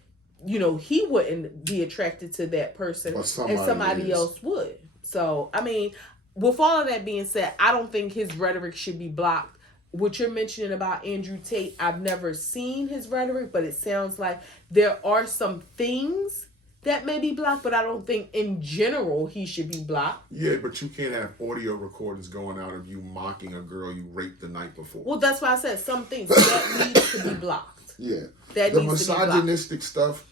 he wouldn't be attracted to that person, and somebody else would. So, I mean, with all of that being said, I don't think his rhetoric should be blocked. What you're mentioning about Andrew Tate, I've never seen his rhetoric, but it sounds like there are some things that may be blocked, but I don't think in general he should be blocked. Yeah, but you can't have audio recordings going out of you mocking a girl you raped the night before. Well, that's why I said some things that needs to be blocked. Yeah. That the needs misogynistic stuff,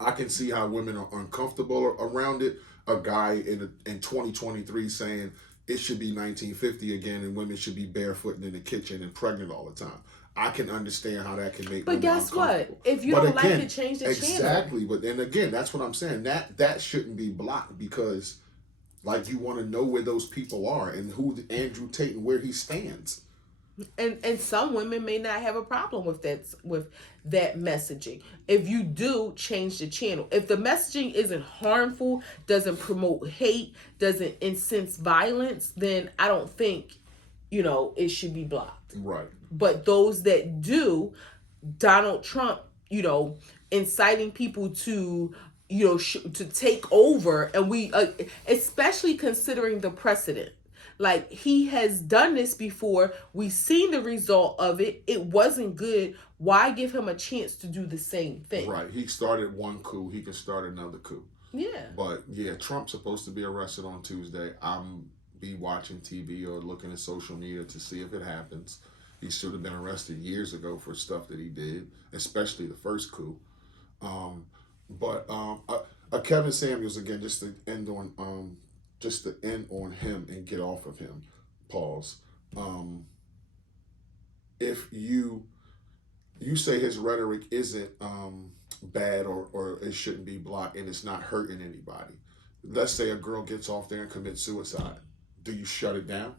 I can see how women are uncomfortable around it. A guy in 2023 saying it should be 1950 again and women should be barefooting in the kitchen and pregnant all the time. I can understand how that can make women uncomfortable. But guess what? If you don't like it, change the channel. Exactly. But then again, that's what I'm saying. That shouldn't be blocked because, like, you want to know where those people are and who Andrew Tate and where he stands. And some women may not have a problem with that messaging. If you do, change the channel. If the messaging isn't harmful, doesn't promote hate, doesn't incense violence, then I don't think, it should be blocked. Right. But those that do, Donald Trump, inciting people to, to take over, and we, especially considering the precedent. Like, he has done this before. We've seen the result of it. It wasn't good. Why give him a chance to do the same thing? Right. He started one coup. He can start another coup. Yeah. But, yeah, Trump's supposed to be arrested on Tuesday. I'm be watching TV or looking at social media to see if it happens. He should have been arrested years ago for stuff that he did, especially the first coup. But Kevin Samuels, again, just to end on him and get off of him, pause. If you say his rhetoric isn't bad or it shouldn't be blocked and it's not hurting anybody, let's say a girl gets off there and commits suicide. Do you shut it down?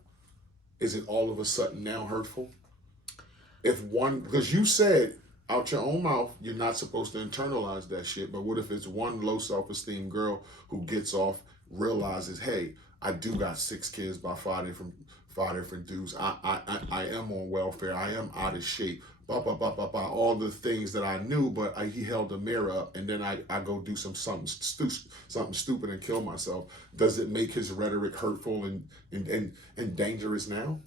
Is it all of a sudden now hurtful? Because you said out your own mouth, you're not supposed to internalize that shit, but what if it's one low self-esteem girl who gets off, realizes, hey, I do got 6 kids by 5 different dudes. I am on welfare. I am out of shape. All the things that I knew, but he held a mirror up, and then I go do something stupid and kill myself. Does it make his rhetoric hurtful and dangerous now?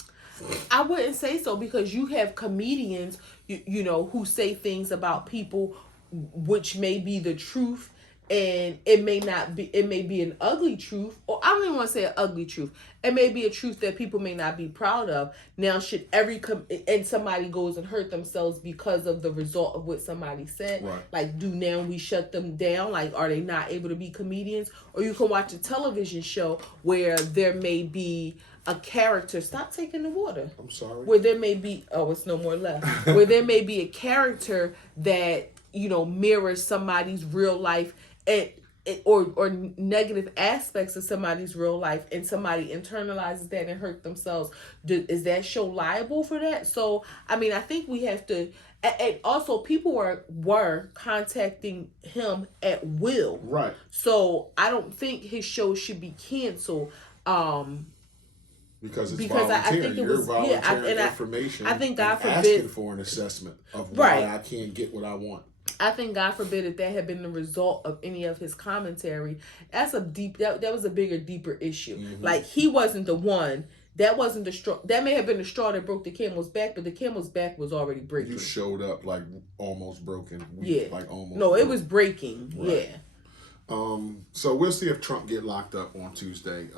I wouldn't say so, because you have comedians, who say things about people which may be the truth, and it may not be. It may be an ugly truth, or I don't even want to say an ugly truth. It may be a truth that people may not be proud of. Now, should and somebody goes and hurt themselves because of the result of what somebody said, right. Like, do now we shut them down? Like, are they not able to be comedians? Or you can watch a television show where there may be a character. Stop taking the water. I'm sorry. Where there may be, it's no more left. Where there may be a character that mirrors somebody's real life, or negative aspects of somebody's real life, and somebody internalizes that and hurt themselves. Is that show liable for that? So, I mean, I think we have to, and also people were contacting him at will. Right. So I don't think his show should be canceled. Because volunteering. I think it was volunteering information. I think God forbid asking for an assessment of why I can't get what I want. I think God forbid if that had been the result of any of his commentary. That's that was a bigger, deeper issue. Mm-hmm. Like, he wasn't the one. That wasn't the straw. That may have been the straw that broke the camel's back, but the camel's back was already breaking. You showed up like almost broken. Like almost. No, broken. It was breaking. Right. Yeah. So we'll see if Trump get locked up on Tuesday.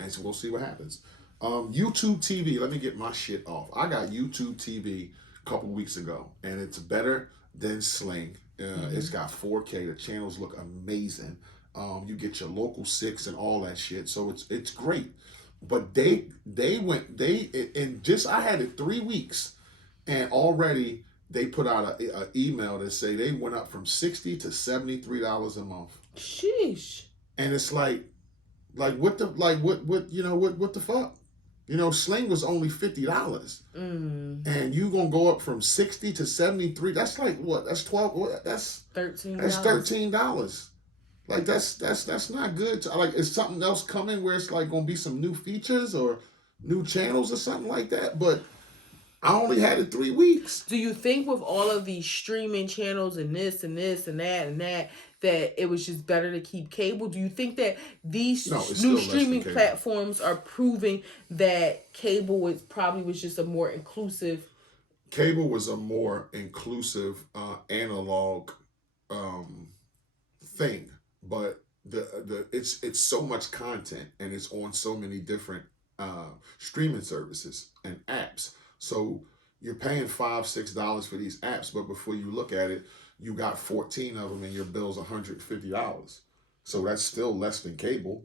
And so we'll see what happens. YouTube TV. Let me get my shit off. I got YouTube TV a couple weeks ago, and it's better than Sling. It's got 4K. The channels look amazing. You get your local 6 and all that shit. So it's great. But I had it 3 weeks, and already they put out a email that say they went up from $60 to $73 a month. Sheesh. And it's like what the fuck? Sling was only $50, and you gonna go up from 60 to 73. That's like what? That's 12. That's $13. That's $13. Like that's not good. Like, is something else coming where it's like gonna be some new features or new channels or something like that? But I only had it 3 weeks. Do you think with all of these streaming channels and this and this and that that it was just better to keep cable? Do you think that these new streaming platforms are proving that cable was just a more inclusive? Cable was a more inclusive analog thing, but it's so much content, and it's on so many different streaming services and apps. So you're paying $5-6 for these apps, but before you look at it, you got 14 of them, and your bill's $150. So that's still less than cable.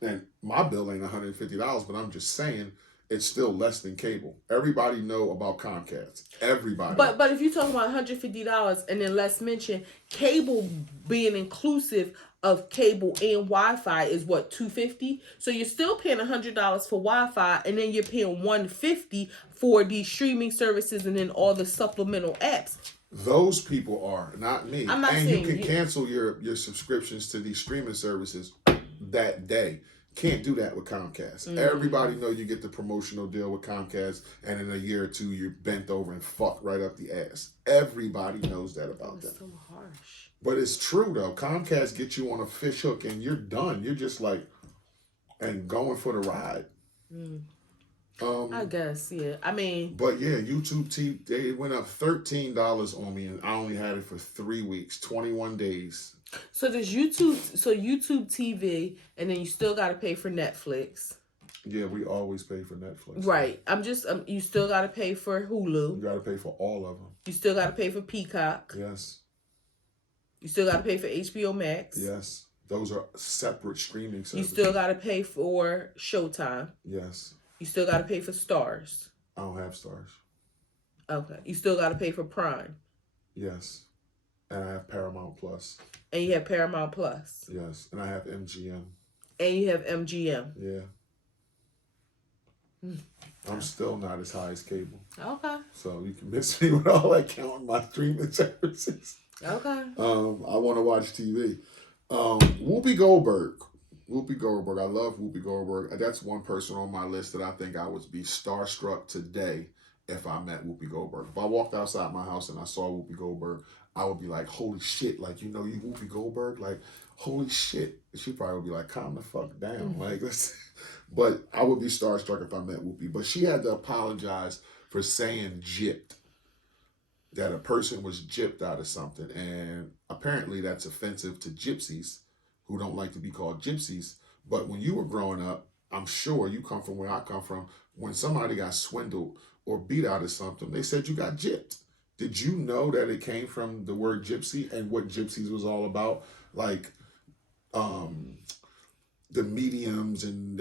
And my bill ain't $150, but I'm just saying it's still less than cable. Everybody know about Comcast. Everybody. But if you talk about $150, and then let's mention cable being inclusive of cable and Wi-Fi is what, $250? So you're still paying $100 for Wi-Fi, and then you're paying $150 for these streaming services and then all the supplemental apps. Those people are, not me. I'm not saying you can cancel your subscriptions to these streaming services that day. Can't do that with Comcast. Everybody know you get the promotional deal with Comcast, and in a year or two you're bent over and fucked right up the ass. Everybody knows that about that. So harsh. But it's true though. Comcast gets you on a fish hook, and you're done. You're just like, and going for the ride. I guess, yeah. I mean, but yeah, YouTube TV, they went up $13 on me, and I only had it for 3 weeks, 21 days. So there's YouTube TV, and then you still got to pay for Netflix. Yeah, we always pay for Netflix. Right. You still got to pay for Hulu. You got to pay for all of them. You still got to pay for Peacock. Yes. You still got to pay for HBO Max. Yes. Those are separate streaming services. You still got to pay for Showtime. Yes. You still got to pay for Stars. I don't have Stars. Okay. You still got to pay for Prime. Yes. And I have Paramount Plus. And you have Paramount Plus. Yes. And I have MGM. And you have MGM. Yeah. I'm still not as high as cable. Okay. So you can miss me with all that counting my streaming services. Okay. I want to watch TV. Whoopi Goldberg. I love Whoopi Goldberg. That's one person on my list that I think I would be starstruck today if I met Whoopi Goldberg. If I walked outside my house and I saw Whoopi Goldberg, I would be like, holy shit, like, you Whoopi Goldberg? Like, holy shit. She probably would be like, calm the fuck down. Like, but I would be starstruck if I met Whoopi. But she had to apologize for saying gypped. That a person was gypped out of something. And apparently that's offensive to gypsies who don't like to be called gypsies. But when you were growing up, I'm sure you come from where I come from, when somebody got swindled or beat out of something, they said you got gypped. Did you know that it came from the word gypsy and what gypsies was all about? Like, the mediums, and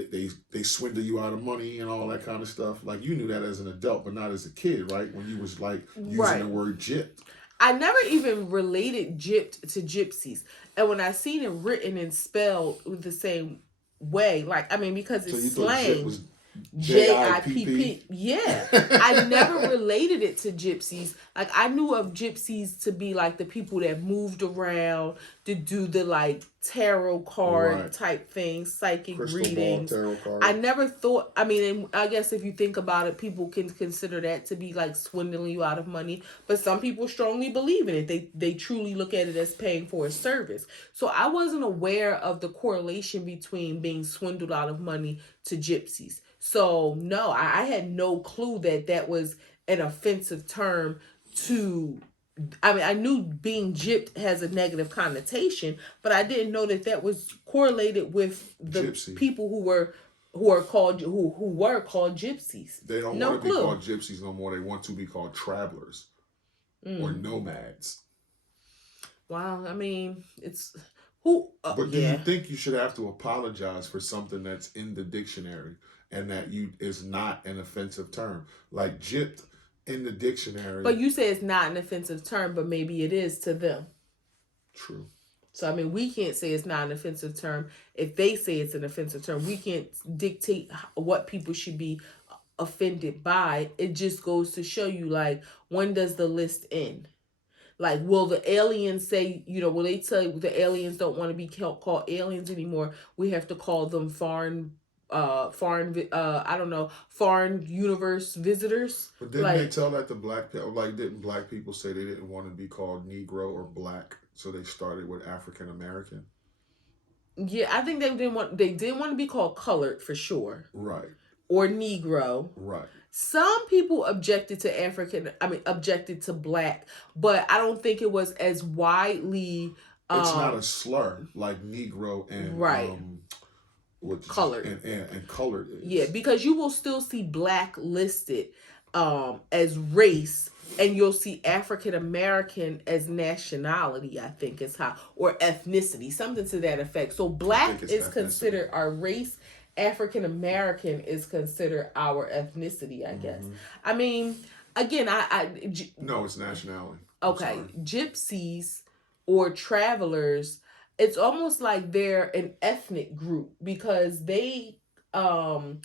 they swindle you out of money and all that kind of stuff. Like, you knew that as an adult, but not as a kid, right? When you was like using the word gypped. I never even related gypped to gypsies. And when I seen it written and spelled the same way, like, I mean, because it's slang. JIPP. Yeah. I never related it to gypsies. Like, I knew of gypsies to be like the people that moved around to do the like tarot card type things, psychic Crystal readings. Ball, tarot card. I never thought, I mean, and I guess if you think about it, people can consider that to be like swindling you out of money, but some people strongly believe in it. They truly look at it as paying for a service. So I wasn't aware of the correlation between being swindled out of money to gypsies. So no, I had no clue that was an offensive term to, I mean, I knew being gypped has a negative connotation, but I didn't know that was correlated with the Gypsy. People who were called gypsies. They don't want to be called gypsies no more. They want to be called travelers or nomads. Wow, I mean, it's Who? But do you think you should have to apologize for something that's in the dictionary and that is not an offensive term? Like gypped in the dictionary. But you say it's not an offensive term, but maybe it is to them. True. So, I mean, we can't say it's not an offensive term. If they say it's an offensive term, we can't dictate what people should be offended by. It just goes to show you, like, when does the list end? Like, will the aliens say, will they tell you the aliens don't want to be called aliens anymore? We have to call them foreign universe visitors. But didn't they tell that to black people? Like, didn't black people say they didn't want to be called Negro or black, so they started with African American? Yeah, I think they didn't want to be called colored for sure. Right. Or Negro. Right. Some people objected to black, but I don't think it was as widely. It's not a slur like Negro and right. Colored and colored is. Yeah, because you will still see black listed as race, and you'll see African American as nationality, I think is how, or ethnicity, something to that effect. So black is considered our race. African American is considered our ethnicity, I guess. I mean, again, no, it's nationality. Okay, gypsies or travelers, it's almost like they're an ethnic group because they but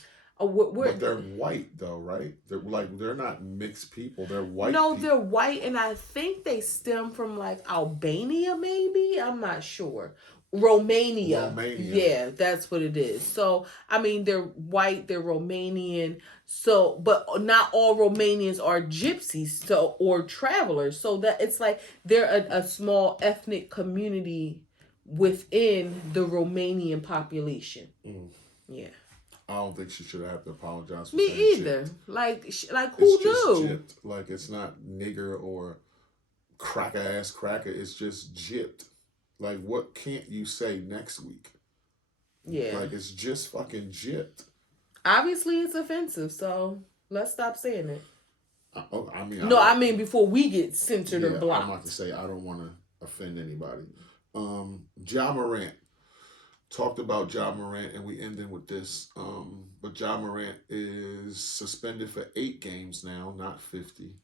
they're white though, right? They're not mixed people. They're white. No, they're white, and I think they stem from like Albania, maybe. I'm not sure. Romania. Yeah, that's what it is. So, I mean, they're white, they're Romanian. So, but not all Romanians are gypsies, or travelers. So that it's like they're a small ethnic community within the Romanian population. Yeah. I don't think she should have to apologize for me either. Gypped. Like who knew? Gypped. Like, it's not nigger or cracker ass cracker. It's just gypped. Like, what can't you say next week? Yeah. Like, it's just fucking gypped. Obviously, it's offensive, so let's stop saying it. I mean before we get censored or blocked. I'm about to say, I don't want to offend anybody. Ja Morant. Talked about Ja Morant, and we ended with this. But Ja Morant is suspended for 8 games now, not 50.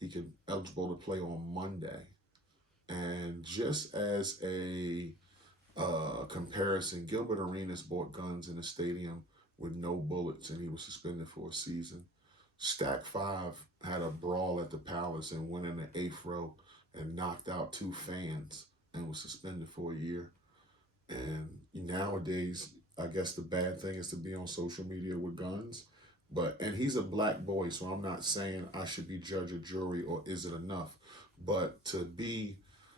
He can eligible to play on Monday. And just as a comparison, Gilbert Arenas bought guns in a stadium with no bullets, and he was suspended for a season. Stack 5 had a brawl at the Palace and went in the 8th row and knocked out 2 fans and was suspended for a year. And nowadays, I guess the bad thing is to be on social media with guns. And he's a black boy, so I'm not saying I should be judge or jury or is it enough. But to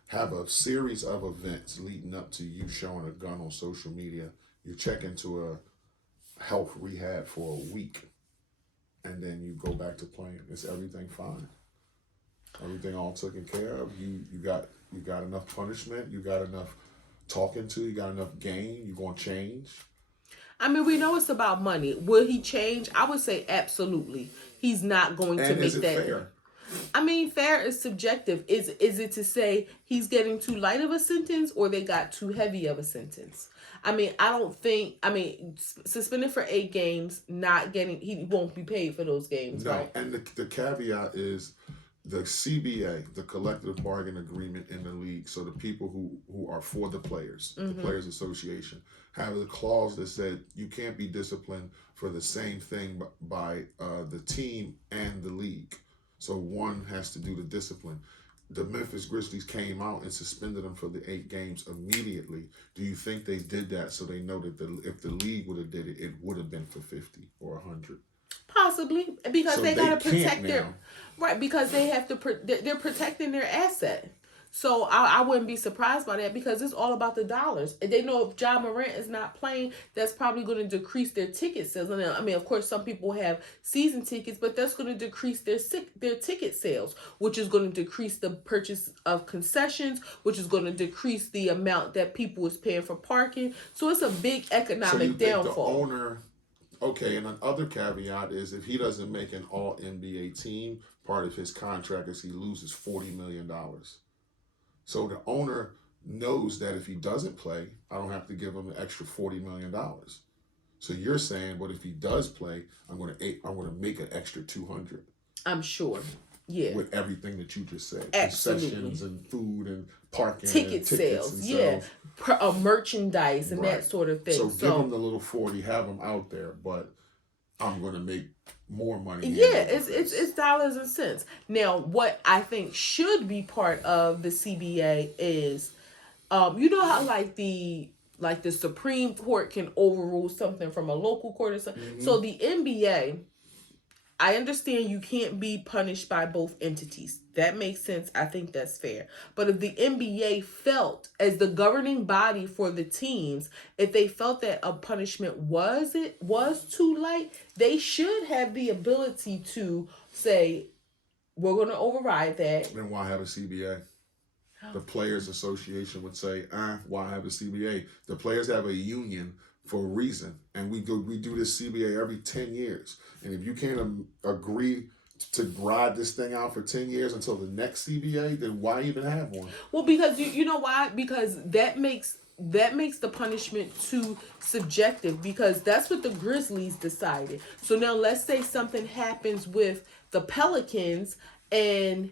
have a series of events leading up to you showing a gun on social media, you check into a health rehab for a week, and then you go back to playing. Is everything fine? Everything all taken care of? You got enough punishment? You got enough talking to? You got enough gain? You gonna change? I mean, we know it's about money. Will he change? I would say absolutely. He's not going to make that. Fair? I mean, fair is subjective. Is it to say he's getting too light of a sentence or they got too heavy of a sentence? I mean, suspended for 8 games, he won't be paid for those games. No, right? And the caveat is the CBA, the collective bargain agreement in the league. So the people who are for the players, the Players Association, have a clause that said you can't be disciplined for the same thing by the team and the league. So one has to do the discipline. The Memphis Grizzlies came out and suspended them for the 8 games immediately. Do you think they did that so they know that if the league would have did it, it would have been for 50 or 100? Possibly, because so they got to protect their right. Because they have to. They're protecting their asset. So I wouldn't be surprised by that because it's all about the dollars. They know if Ja Morant is not playing, that's probably going to decrease their ticket sales. And I mean, of course, some people have season tickets, but that's going to decrease their ticket sales, which is going to decrease the purchase of concessions, which is going to decrease the amount that people is paying for parking. So it's a big economic downfall. The owner, okay, and another caveat is if he doesn't make an All-NBA team, part of his contract is he loses $40 million. So the owner knows that if he doesn't play, I don't have to give him an extra $40 million. So you're saying, but if he does play, I'm going to make an extra 200. I'm sure. Yeah. With everything that you just said. Absolutely. Concessions and food and parking ticket sales. and yeah. Merchandise and that sort of thing. So give them the little 40, have them out there, but I'm going to make more money. Yeah, it's dollars and cents. Now, what I think should be part of the CBA is, you know how like the Supreme Court can overrule something from a local court or something. Mm-hmm. So the NBA, I understand you can't be punished by both entities. That makes sense. I think that's fair. But if the NBA felt, as the governing body for the teams, if they felt that a punishment was too light, they should have the ability to say, we're going to override that. Then why have a CBA? The Players Association would say, why have a CBA? The players have a union for a reason, and we do this CBA every 10 years. And if you can't agree to ride this thing out for 10 years until the next CBA, then why even have one? Well, because you know why? Because that makes the punishment too subjective, because that's what the Grizzlies decided. So now let's say something happens with the Pelicans and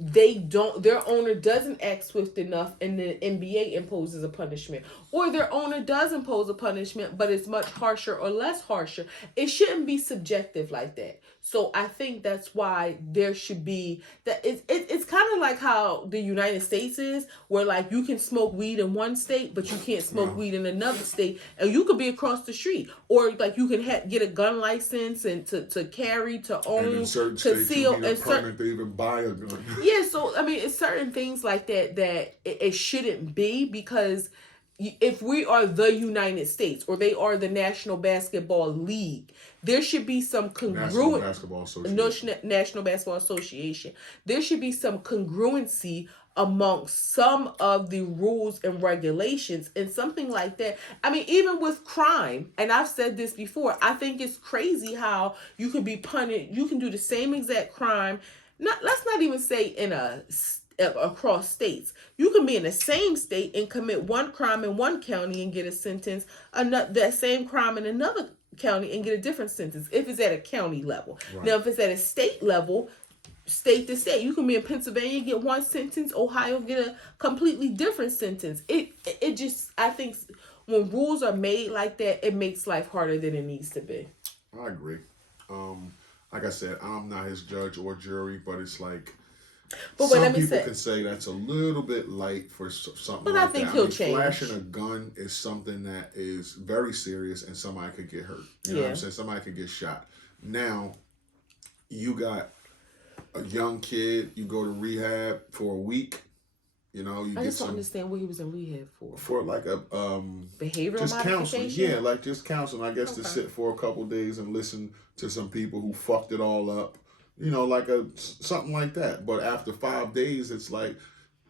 their owner doesn't act swift enough and the NBA imposes a punishment, or their owner does impose a punishment but it's much harsher or less harsher. It shouldn't be subjective like that. So I think that's why there should be that. It's kind of like how the United States is, where like you can smoke weed in one state but you can't smoke weed in another state, and you could be across the street, or like you can get a gun license and to carry, to own, and in certain to states seal, you need a permit to even buy a gun. Yeah, so I mean, it's certain things like that it shouldn't be, because if we are the United States, or they are the National Basketball League, there should be some congruent National Basketball Association. There should be some congruency amongst some of the rules and regulations and something like that. I mean, even with crime, and I've said this before, I think it's crazy how you can be punished. You can do the same exact crime. Let's not even say across states. You can be in the same state and commit one crime in one county and get a sentence, that same crime in another county and get a different sentence, if it's at a county level. Right. Now, if it's at a state level, state to state, you can be in Pennsylvania, get one sentence, Ohio get a completely different sentence. It just, I think when rules are made like that, it makes life harder than it needs to be. I agree. Like I said, I'm not his judge or jury, but it's like, some people can say that's a little bit light for something but like that. I think he'll change. Flashing a gun is something that is very serious, and somebody could get hurt. You know what I'm saying? Somebody could get shot. Now, you got a young kid, you go to rehab for a week. You know, I just don't understand what he was in rehab for. For like a behavioral just counseling. modification? Yeah, like just counseling. I guess to sit for a couple of days and listen to some people who fucked it all up. You know, like something like that. But after 5 days, it's like,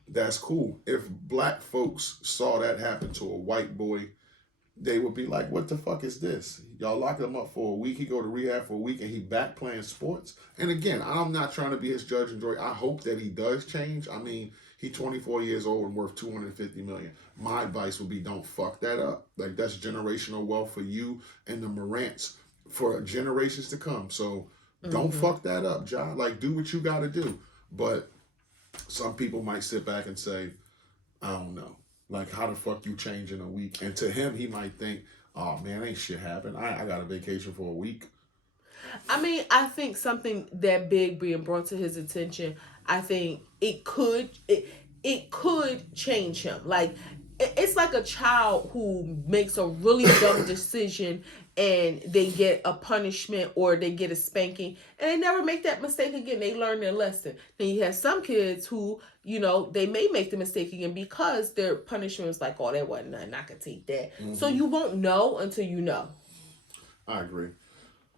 that's cool. If black folks saw that happen to a white boy, they would be like, what the fuck is this? Y'all locked him up for a week. He go to rehab for a week and he back playing sports. And again, I'm not trying to be his judge and jury. I hope that he does change. I mean, he's 24 years old and worth $250 million. My advice would be, don't fuck that up. Like, that's generational wealth for you and the Morants for generations to come. So don't fuck that up, John. Like, do what you got to do. But some people might sit back and say, I don't know. Like, how the fuck you change in a week? And to him, he might think, oh, man, ain't shit happened. I got a vacation for a week. I mean, I think something that big being brought to his attention, I think it could change him. Like, it's like a child who makes a really dumb decision and they get a punishment or they get a spanking and they never make that mistake again. They learn their lesson. Then you have some kids who, you know, they may make the mistake again because their punishment was like, oh, that wasn't nothing, I could take that. Mm-hmm. So you won't know until you know. I agree.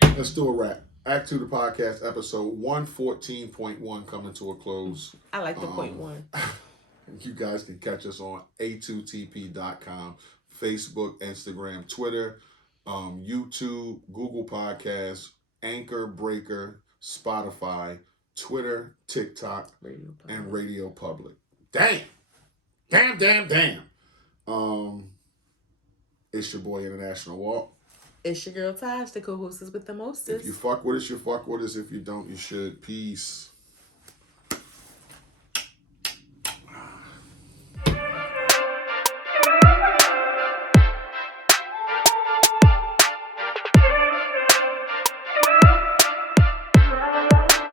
Let's do a wrap. Act 2 the podcast, episode 114.1 coming to a close. I like the point one. You guys can catch us on A2TP.com, Facebook, Instagram, Twitter, YouTube, Google Podcasts, Anchor, Breaker, Spotify, Twitter, TikTok, and Radio Public. Damn! Damn. It's your boy International Walk. It's your girl Taj, the co-hostess with the mostest. If you fuck with us, you fuck with us. If you don't, you should. Peace.